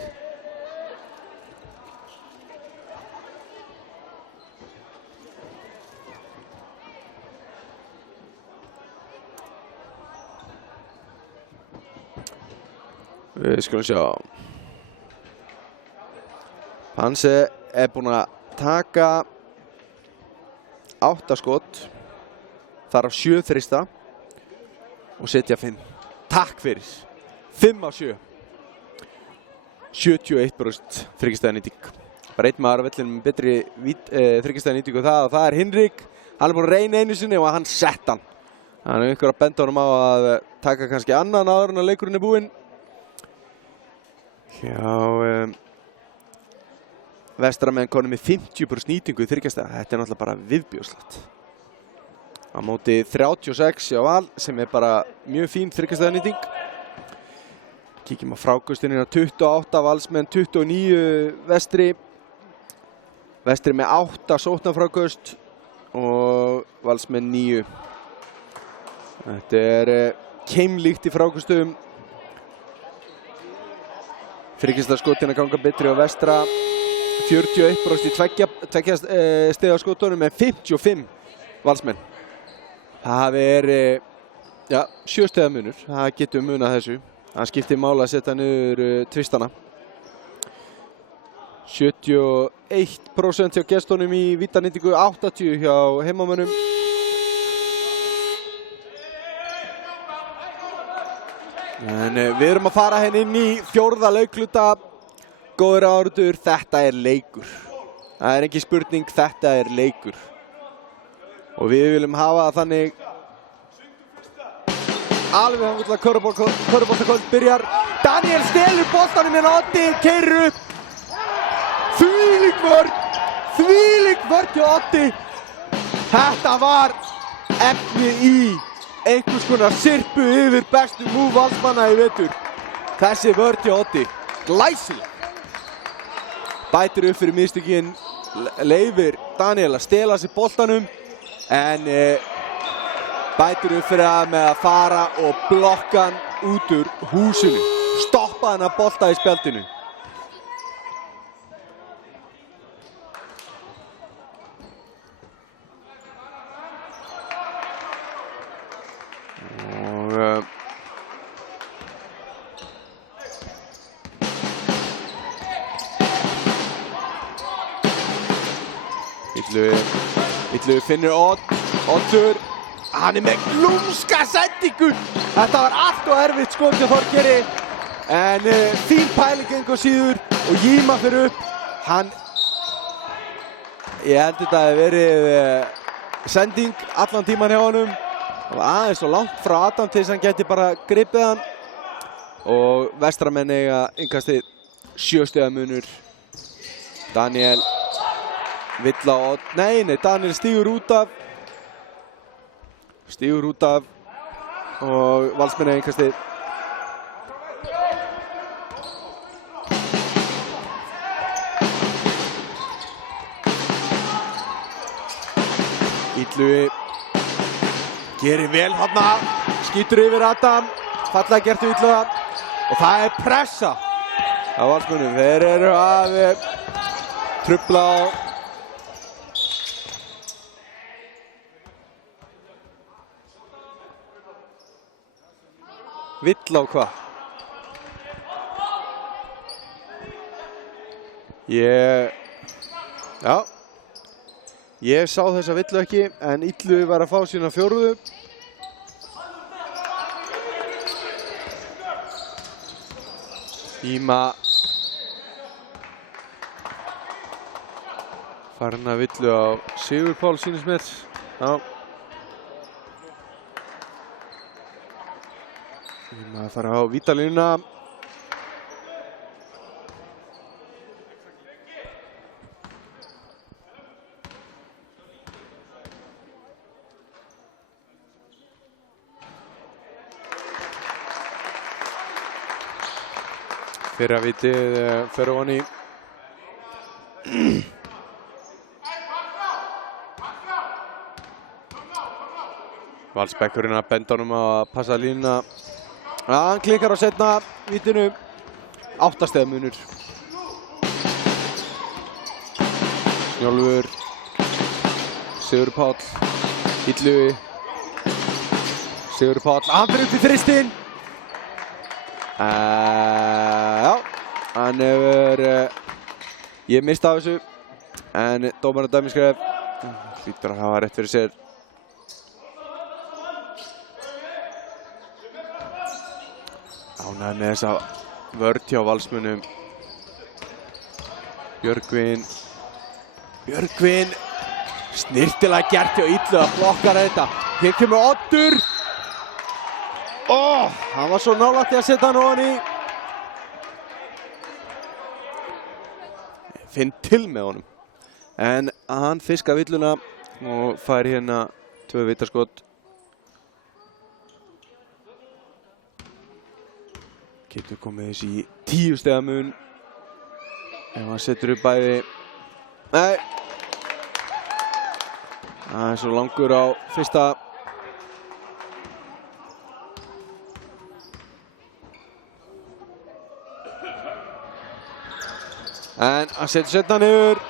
Við skulum sjá. Pansi búinn að taka 8 skot, þar á 7 þrista og setja 5. Takk fyrir. 5 af 7. 71% þryggjastæðanýting. Bara einn maður á vellinum með betri þryggjastæðanýting og það Hinrik. Hann búinn að reyna einu sinni og hann sett hann. Hann einhver að benda honum á að taka kannski annan áður en að leikurinn búinn. Já, Vestramenn konum með 50% nýtingu í þryggjastæða. Þetta náttúrulega bara viðbjóðslegt. Á móti 36 hjá Val sem bara mjög fín þryggjastæðanýting. Kíkjum á frákastinu 28 Valsmenn, 29 Vestri. Vestri með 8 sóknarfrákast og Valsmenn 9. Þetta keimlíkt í frákastum. Þryggjastæðaskotin að ganga betri á Vestra. 41% í tveggja stiga skotunum en 55 Valsmenn. Það já, 7 stiga munur. Það getur munað þessu. Það skiptir máli að setja niður tvistana. 71% hjá gestunum í vítanýtingu, 80 hjá heimamönnum. En við erum að fara henni inn í 4. leikluta. Góður áhorfendur, þetta leikur. Það engin spurning, þetta leikur. Og við viljum hafa það þannig alveg hann vill að körfuboltakvöld byrjar. Daniel stelur boltanum hérna Oddi, keyrir upp. Þvílík vörn hjá Oddi. Þetta var efni í einhvers konar sirpu yfir bestu múv Valsmanna í vetur. Þessi vörn hjá Oddi, glæsileg. Bætir upp fyrir mistökin, leyfir Daniel að stela sér boltanum en bætir upp fyrir það með að fara og blokka hann út úr húsinu. Stoppa hann að bolta í spjaldinu. Illu finnur Oddur. Hann með glúmska sendingu. Þetta var allt og erfitt skot hjá Þorgeiri. En fín pæling engu síður og Íma fyrir upp. Ég held þetta hefði verið sending allan tíman hjá honum. Það var aðeins svo langt frá Adam til þess að hann gæti bara gripið hann. Og Vestramenn eiga innkastið 7 stiga munur. Daniel vill á Odd. Nei, Daniel stígur út af og Valsmenn eiga innkastið. Illu gerir vel þarna, skýtur yfir Adam, fallega gert við Illuga og það pressa á Valsmönnum. Þeir eru að trufla á vill á hvað? Ég sá þessa villu ekki, en Illu var að fá sína 4. Íma farin að villu á Sigur Pál sýnist mér. Já. Íma að fara á vítalínuna. Fyrra vitið fer ofan í. Valsbekkurinn að benda honum á að passa línuna. Hann klikkar á seinna vitinu. 8 stiga munur. Snjólfur. Sigur Páll. Illugi. Sigur Páll. Hann fyrir upp í þristinn. Já, hann hefur ég mista af þessu en dómarinn dæmiskref hlýtur að hafa rétt fyrir sér. Ánægður með þessa vörn hjá Valsmönnum. Björgvin snyrtilega gert hjá Illuga að blokkar þetta. Hér kemur Oddur. Hann var svo nálægt í að setja hann ofan í. Finn til með honum. En hann fiskar villuna og fær hérna 2 vítaskot. Getur komið þessi í 10 stiga mun. Ef hann setur upp bæði. Nei. Það svo langur á fyrsta. En hann setur setna niður.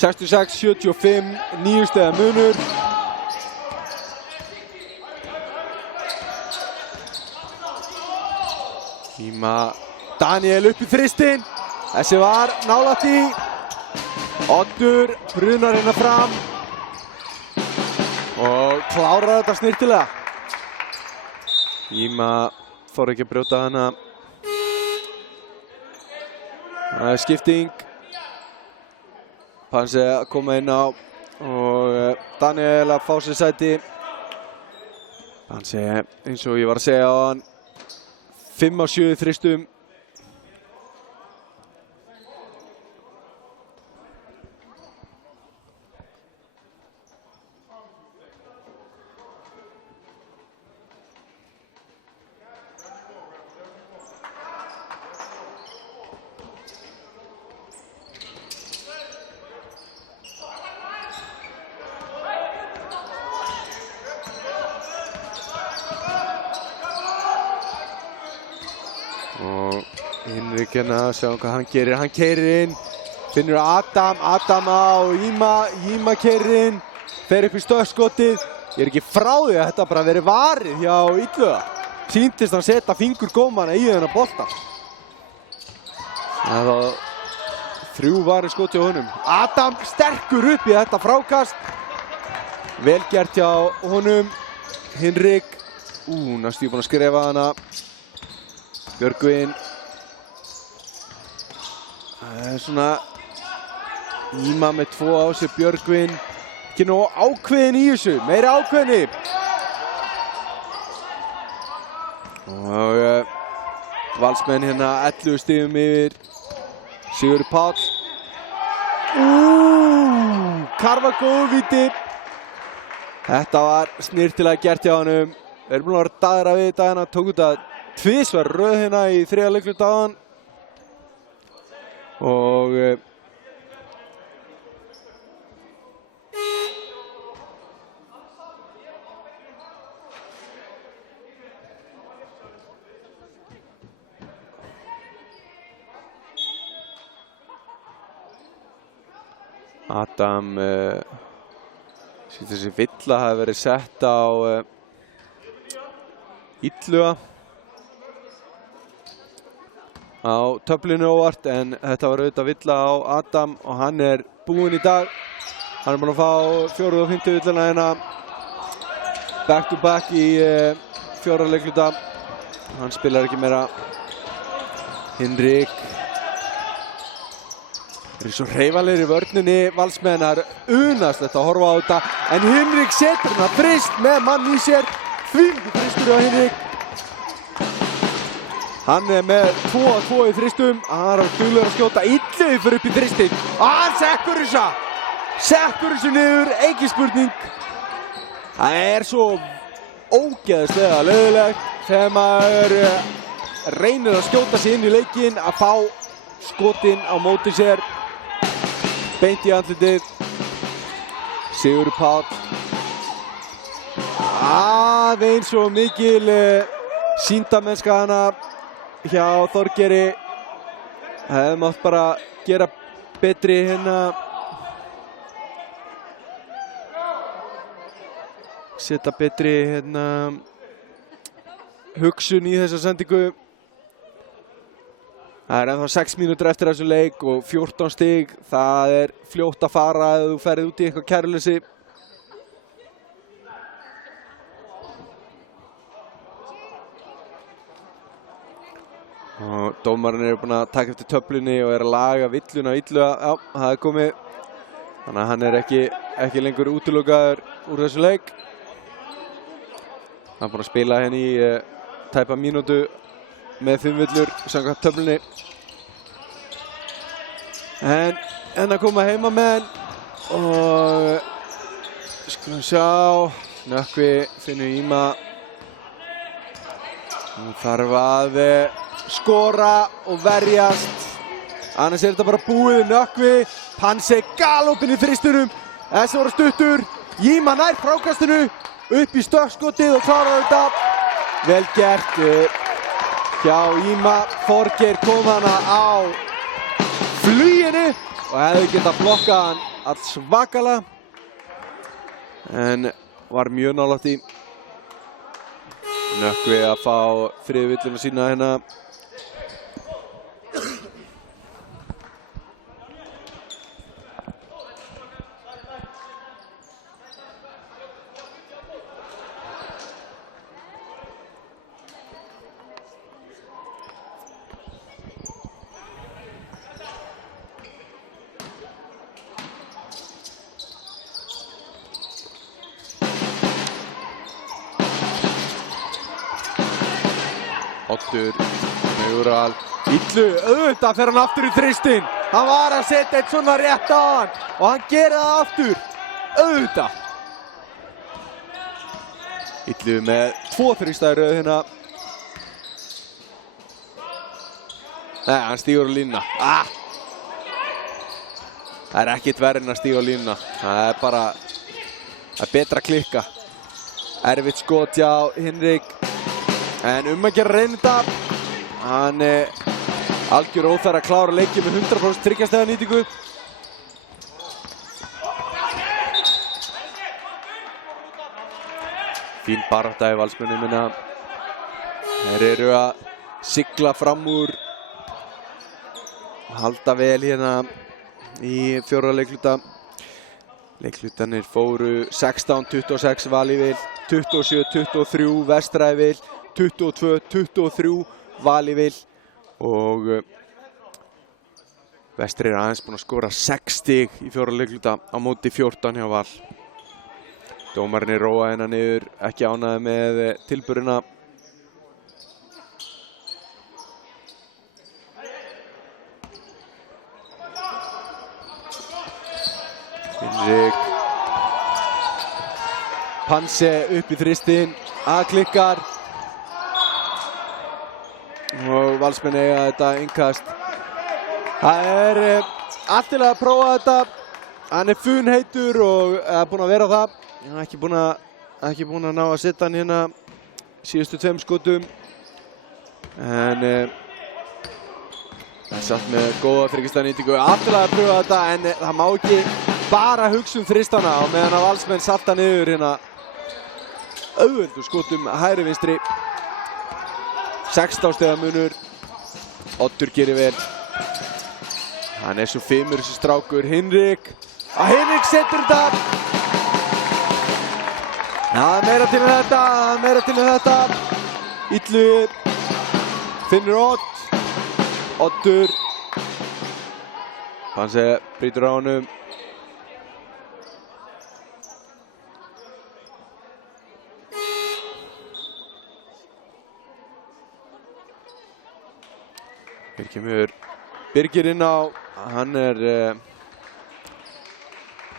66-75, 9 stiga munur. Íma Daniel upp í þristinn. Þessi var nálægt í. Oddur brunar hérna fram. Og klárar þetta snyrtilega. Íma þor ekki að brjóta hana. Það skipting. Panse að koma inn á og Daniel að fá sér sæti. Panse eins og ég var að segja á hann 5 af 7 þristum. Hinrik hérna, sjáum hvað hann gerir. Hann keyrir inn, finnur Adam á Íma keyrir inn, fer upp í stökkskotið. Ég er ekki frá því að þetta bara verið varið hjá Illuga. Sýntist hann setja fingur gómana í þennan bolta. Það var 3 varið skot hjá honum. Adam sterkur upp í þetta frákast. Vel gert hjá honum. Hinrik, næstu búinn að skrifa hana. Björgvin. Það svona Íma með 2 á sig, Björgvin. Ekki nóg ákveðin í þessu, meiri ákveðni. Og Valsmenn hérna 11 stigum yfir. Sigur Páll. Karfa góðu víti. Þetta var snyrtilega gert hjá honum. Við erum búin að vera dagra við þetta hérna, tók þetta 2 röð hérna í 3. leiklut á hann. Og Adam þessi villa hafi verið sett á Illuga á töflinu óvart, en þetta var auðvitað villa á Adam og hann er búinn í dag. Hann er búinn að fá 4. og 5. villana hérna back to back í 4. leikluta. Hann spilar ekki meira. Hinrik er svo hreyfanlegir í vörninni. Valsmenn er unast þetta að horfa á þetta, en Hinrik setur hann að þrist með mann í sér. Þvílíkur þristur á Hinrik. Hann er með 2 af 2 í þristum. Hann er duglegur að skjóta. Illugi fyrir upp í þristinn. Hann sekkur þessu niður, ekki spurning. Það er svo ógeðslega leiðilegt þegar maður reynir að skjóta sig inn í leikinn, að fá skotin á móti sér, beint í andlitið. Sigurður Páll. Aðeins og mikil sýndamennska hana hjá Þorgeiri. Hefði mátt bara gera betri hérna. Setja betri hérna hugsun í þessa sendingu. Það ennþá 6 mínútur eftir þessu leik og 14 stig. Það fljótt að fara ef þú ferð út í eitthvað kæruleysi. Og dómarinn búinn að taka eftir töflunni og að laga villuna illu. Já, það komið. Þannig að hann ekki lengur útilokaður úr þessu leik. Hann búinn að spila henni í tæpa mínútu með 5 villur samkvæmt töflunni. En að koma heimamenn og skulum sjá, Nökkvi finnur Íma. Hún þarf að skora og verjast. Annars þetta bara búið. Nökkvi, Panse galopinn í þristunum. Þessi voru stuttur. Íma nær frákastinu upp í stökkskotið og klárar þetta. Vel gert hjá Íma. Þorgeir kom hana á fluginu og hefði getað blokkað hann allsvakalega. En var mjög nálægt í. Nökkvi að fá þriðju villuna sína hérna. Oddur Neural. Illu, auðvitað fer hann aftur í þristinn. Hann var að setja eitt svona rétt á hann og hann gerir það aftur. Auðvitað. Illu með 2 þrista í röð hérna. Nei, hann stígur á línuna. Það ekkert verið en að stíga á línuna. Það bara betra að klikka. Erfitt skot hjá Hinrik. En að gera reynda. Hann algjör óþarf að klára leikið með 100% þriggja nýtingu. Fín barátta í Valsmönnum minna. Þeir eru að sigla fram úr. Halda vel hérna í 4. leikluta. Leiklutanir fóru 16-26 Valívill, 27-23 Vestrævill, 22-23 Valívill og Vestri aðeins búinn að skora 6 stig í 4. leikluta á móti 14 hjá Val. Dómarinn róa hérna niður, ekki ánægður með tilburina. Hinrik. Panse upp í þristinn, klikkar. Og Valsmenn eiga þetta innkast. Það allt til að prófa þetta. Hann funheitur og búinn að vera á það. Hann ekki búinn að ná að setja hann hérna síðustu 2 skotum. En satt með góða þriggjastaðnýtingu. Allt til að pröfa þetta en það má ekki bara hugsa þristana og meðan að Valsmenn salta niður hérna auðveldu skotum hægri vinstri. 16 stiga munur. Oddur gerir vel. Hann svo fimur þessi strákur. Hinrik. Hinrik setur þetta. Það meira til en þetta. Illu. Finnur Odd. Oddur. Panse brýtur á honum. Hér kemur Birgir inn á, hann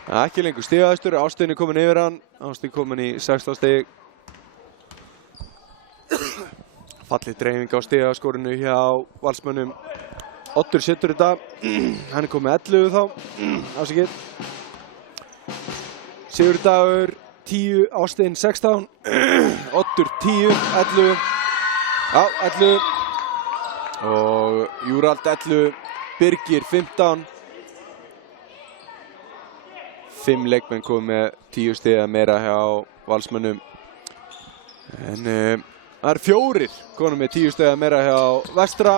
ekki lengur stigahæstur, Ástin komin yfir hann, Ástin komin í 16 stig. Fallið dreifing á stigaskorinu hjá Valsmönnum. Oddur setur þetta. Hann er komið 11 þá. Afsakið. Sigurdagur 10, Ástin 16. Oddur 10, 11. Já, 11. Og Júrald 11. Birgir 15. 5 leikmenn komið með 10 stig eða meira hjá Valsmönnum. En það er 4 konum með 10 stig eða meira hjá Vestra.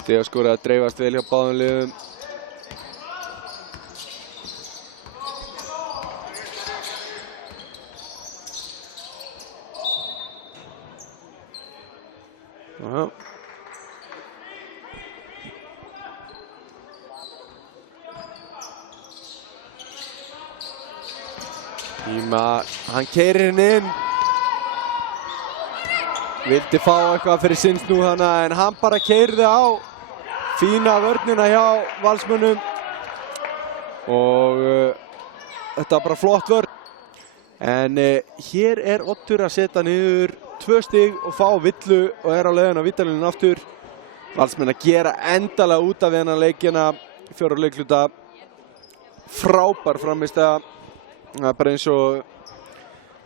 Stigaskor að dreifast vel hjá báðum liðum. Já. Íma, hann keyrir inn. Vildi fá eitthvað fyrir sinn snúðana en hann bara keyrði á fína vörnina hjá Valsmönnum. Og þetta var bara flott vörn. En hér er Oddur að setja niður 2 stig og fá villu og er á leiðin á vítalínunni aftur. Valsmenn að gera endalega út af þennan leikina. 4 leikluta. Frábær frammistaða. Það er bara eins og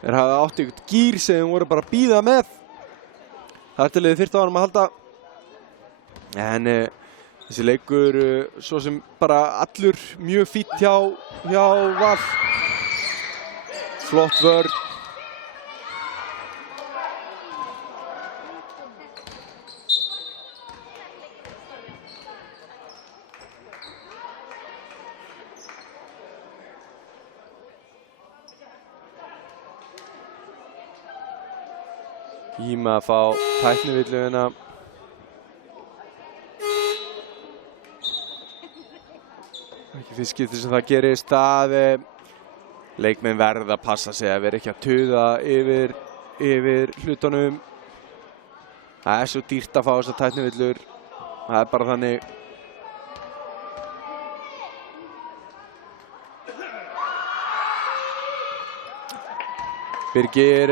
þeir hafa átt ykkur gýr sem þeir voru bara að bíða með. Það til þið þyrfti á honum að halda. En þessi leikur svo sem bara allur mjög fínt hjá Val. Flott vörn. Íma að fá tæknivillu hérna. Ekki fyrst skipti sem það gerist að leikmenn verða að passa sig að vera ekki að tuða yfir hlutunum. Það er svo dýrt að fá þessar tæknivillur. Það er bara þannig. Birgir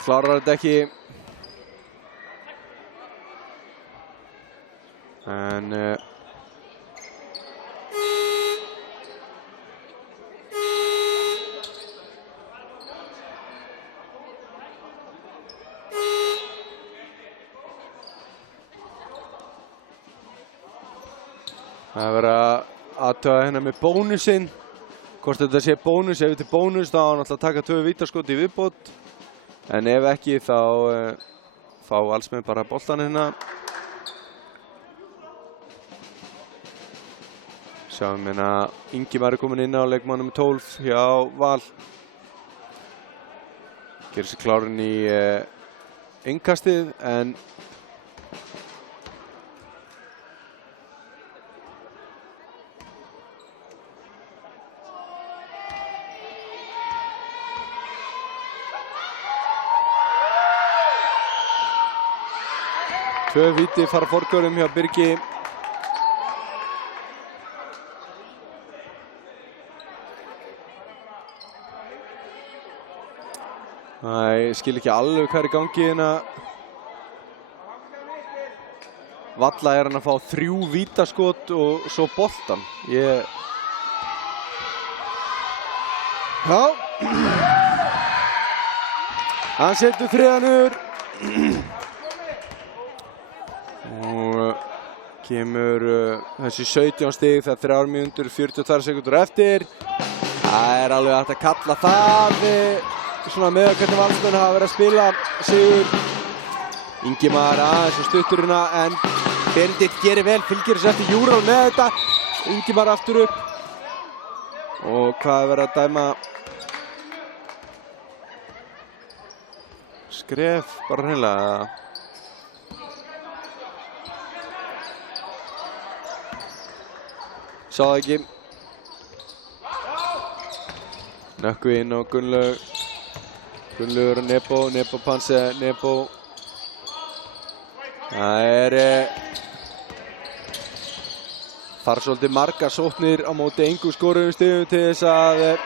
klárar þetta ekki. En það er verið að athuga hérna með bónusinn. Hvort þetta sé bónus, ef þetta er bónus þá á hann alltaf að taka 2 vítaskot í viðbót. En ef ekki þá fá Valsmenn bara boltan hérna. Sjáum hérna Ingimar er komin inn á leikmann nr. 12 hjá Val. Gerir sér klárinn í innkastið en tvö víti fara forgjörum hjá Birgi. Ég skil ekki alveg hvað er í gangi hérna. Valla er hann að fá 3 vítaskot og svo boltan. Já. Hann setur 3 niður. Og kemur þessi 17 stig, það er 3 mínútur 42 sekúndur eftir. Það er alveg hægt að kalla það svona með hvernig Valsmenn hafa verið að spila sigur. Ingimar aðeins og stuttur hérna en Benedikt gerir vel, fylgir þessu eftir Júral með þetta. Ingimar aftur upp. Og hvað er verið að dæma? Skref bara hreinlega. Sá það ekki. Nökkvi inn á Gunnlaug. Gunnlaugur og Nebo Panse, Nebo. Það fara svolítið margar sóknir á móti engu skoruðum stigum til þess að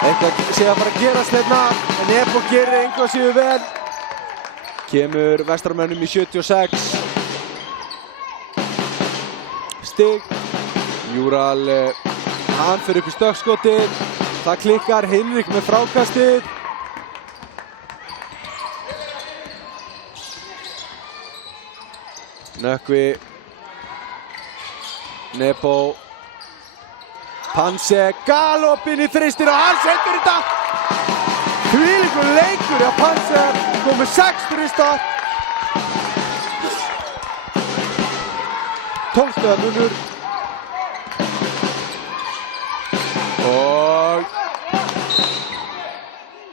Eitthvað sé að fara að gerast hérna, en Nebo gerir engu að síður vel. Kemur Vesturmönnum í 76 stig. Júral, hann fer upp í stökkskotið. Það klikkar, Hinrik með frákastið. Nökkvi. Nebo. Panse, galopinn í þristin og hann setur þetta. Þvílíkur leikur hjá Panse, komið 6 þrista. 12 stiga munur. Og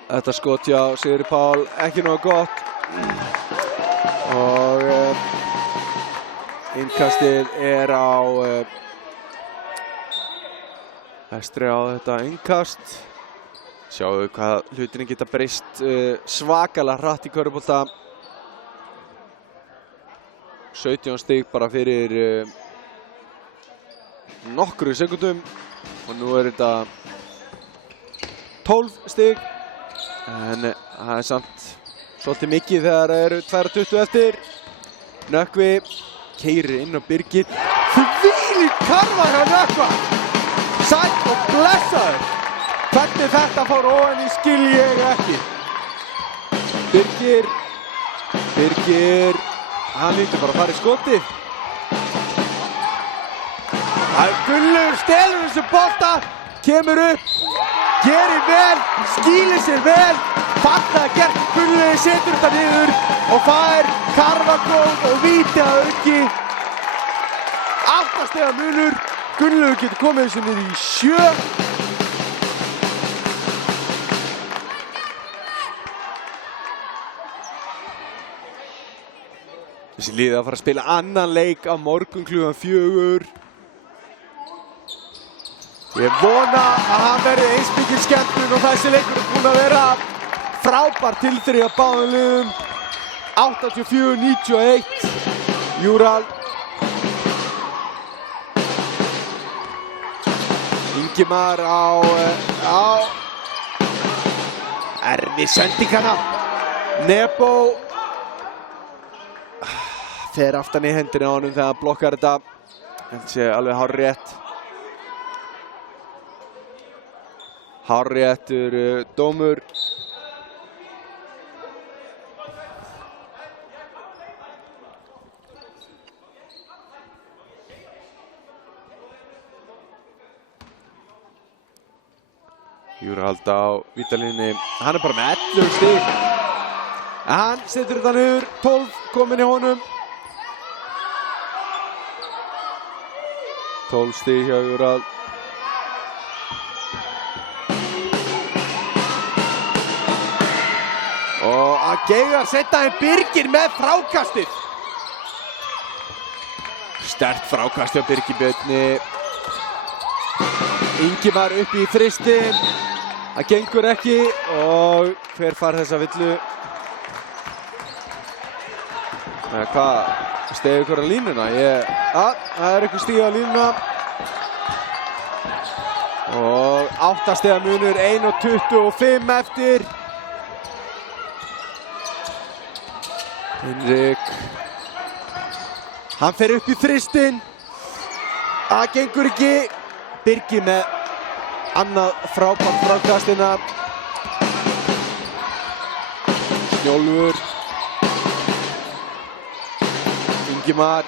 þetta skot hjá Sigurði Pál ekki nógu gott. Og innkastið á vestri á þetta innkast. Sjáum við hvað hlutinni geta breyst svakalega hratt í körfubolta. 17 stig bara fyrir nokkru sekúndum. Og nú þetta 12 stig, en það er samt svolítið mikið þegar það eru 2:20 eftir. Nökkvi keyrir inn á Birgir. Þvílík karfa hjá Nökkva! Sæll og blessaður! Hvernig þetta fór ofan í skil ég ekki. Birgir, hann lítur bara að fara í skotið. Gunnlaugur stelur þessu bolta, kemur upp, gerir vel, skýlir sér vel, fallega gert, Gunnlaugur setur þetta niður og fær karfagól og víti að auki. 8 stiga munur, Gunnlaugur getur komið þessu niður í 7. Þessi liðið að fara að spila annan leik á morgun klukkan 4. Ég vona að hann verði eins mikil skemmtun og þessi leikur er búinn að vera frábær tilþrif á báðum liðum. 84-91. Júral. Ingimar á erfið sendingana. Nebo fer aftan í hendina á honum þegar hann blokkar þetta. Þetta sé alveg hárrétt. Hárréttur dómur. Júral á vítalínunni. Hann er bara með 11 stig. Hann setur þetta niður. 12 komin í honum. 12 stig hjá Júral. Og að Geigar setja henn Birgir með frákastið. Sterkt frákast hjá Birgi Björni. Ingimar upp í þristin. Það gengur ekki og hver fær þessa villu? Hvað? Steig ykkur á línuna? Það er ykkur stíð á línuna. Og 8 stiga munur, 1:25 eftir. Hinrik. Hann fer upp í þristin. Það gengur ekki. Birgir með annað frábært frákastina. Snjólfur. Ingimar.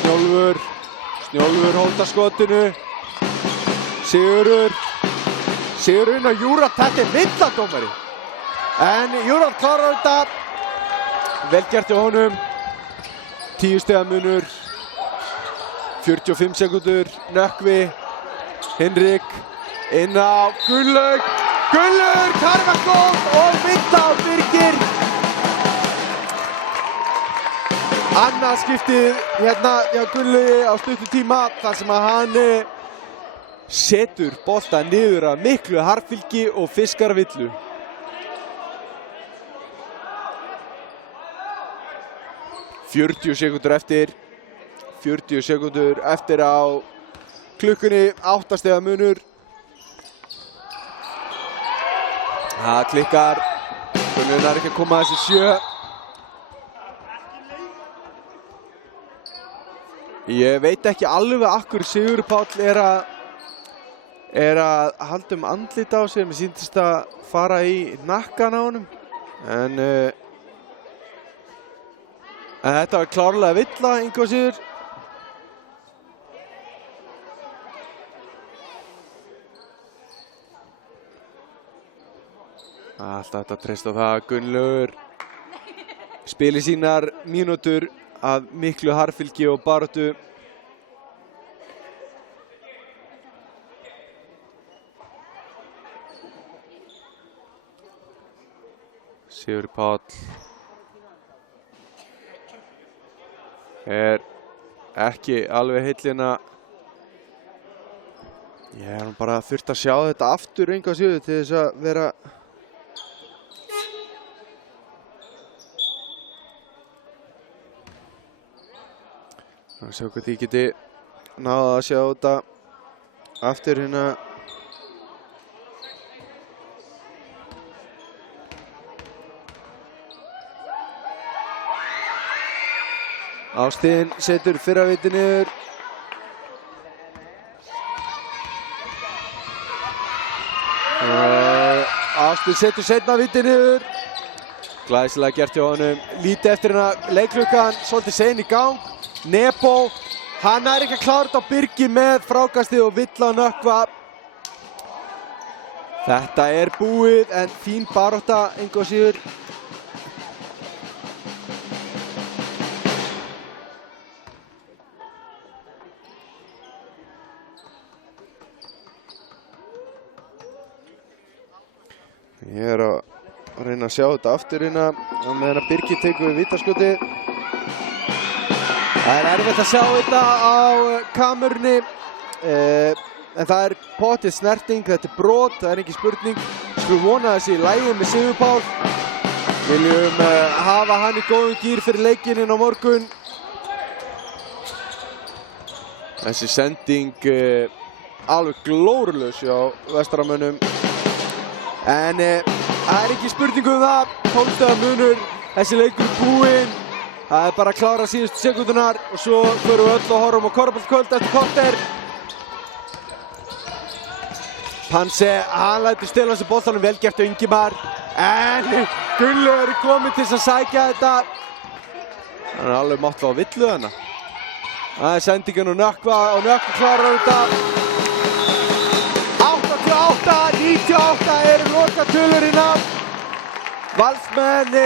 Snjólfur. Snjólfur hóta skotinu. Sigurður. Sigurðurinn og Júral, þetta er villadómari. En Júral klarar þetta. Vel gert hjá honum. 10 stiga munur. 45 sekúndur. Nökkvi. Hinrik. Inn á Gunnlaug. Gunnlaug, karfagól og vinda á Birgir. Annað skiptið hérna hjá Gunnlaugi á stuttum tíma þar sem að hann setur boltann niður af miklu harðfylgi og fiskar villu. Fjörutíu sekúndur eftir á klukkunni, 8 stiga munur. Það klikkar. Gunnlaugur nær ekki að koma þessi 7. Ég veit ekki alveg akkur Sigurður Páll er að halda andlit á sig. Mér sýndist að fara í nakkan á honum. En þetta var klárlega villa, Ingvar Sigurður. Alltaf þetta treysta á það að Gunnlaugur spili sínar mínútur af miklu harðfylgi og baráttu. Sigurður Páll er ekki alveg heillina. Ég hef bara þurft að sjá þetta aftur Ingvar Sigurður til þess að vera að sjá hvort ég geti náða að sjá þetta aftur hérna. Ástin setur fyrra viti niður. Ástin setur seinna viti niður. Glæsilega gert hjá honum. Lítið eftir hérna leikklukkan, svolítið sein í gang. Nebo, hann er ekki að klára þetta á Birgi með frákastið og vill á Nökkva. Þetta er búið en fín barátta Ingvar Sigurður. Ég er að reyna að sjá þetta aftur hérna á meðan að Birgi tekur við vítaskotið. Það er erfitt að sjá þetta á kamerunni, en það er pottið snerting, þetta er brot, það er ekki spurning. Skulum vona þessi í lagi með Sigurður Pál. Viljum hafa hann í góðum gír fyrir leikinn á morgun. Þessi sending alveg glórulaus hjá Vestaramönnum. En það er ekki spurning um það, 12 stiga munur, þessi leikur er búinn. Það er bara að klára síðustu sekundunar og svo förum við öll og horfum á korfballtkvöld eftir korter. Panse, hann lætur stela þessu boltanum, vel gert á Ingimar. En Gunnlaugur er kominn til þess að sækja þetta. Hann er alveg mátt á villu þarna. Það er sendingin og Nökkva klárar þetta. 88, 98 eru lokatölurinn af. Valsmenn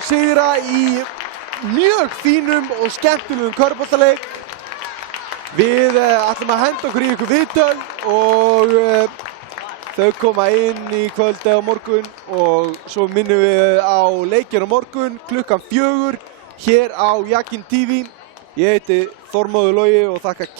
sigra í mjög fínum og skemmtilegum körfuboltaleik. Við ætlum að henda okkur í ykkur viðtöl og þau koma inn í kvöldi á morgun og svo minnum við á leikinn á morgun klukkan 4 hér á Jakin TV. Ég heiti Þormóður Logi og þakka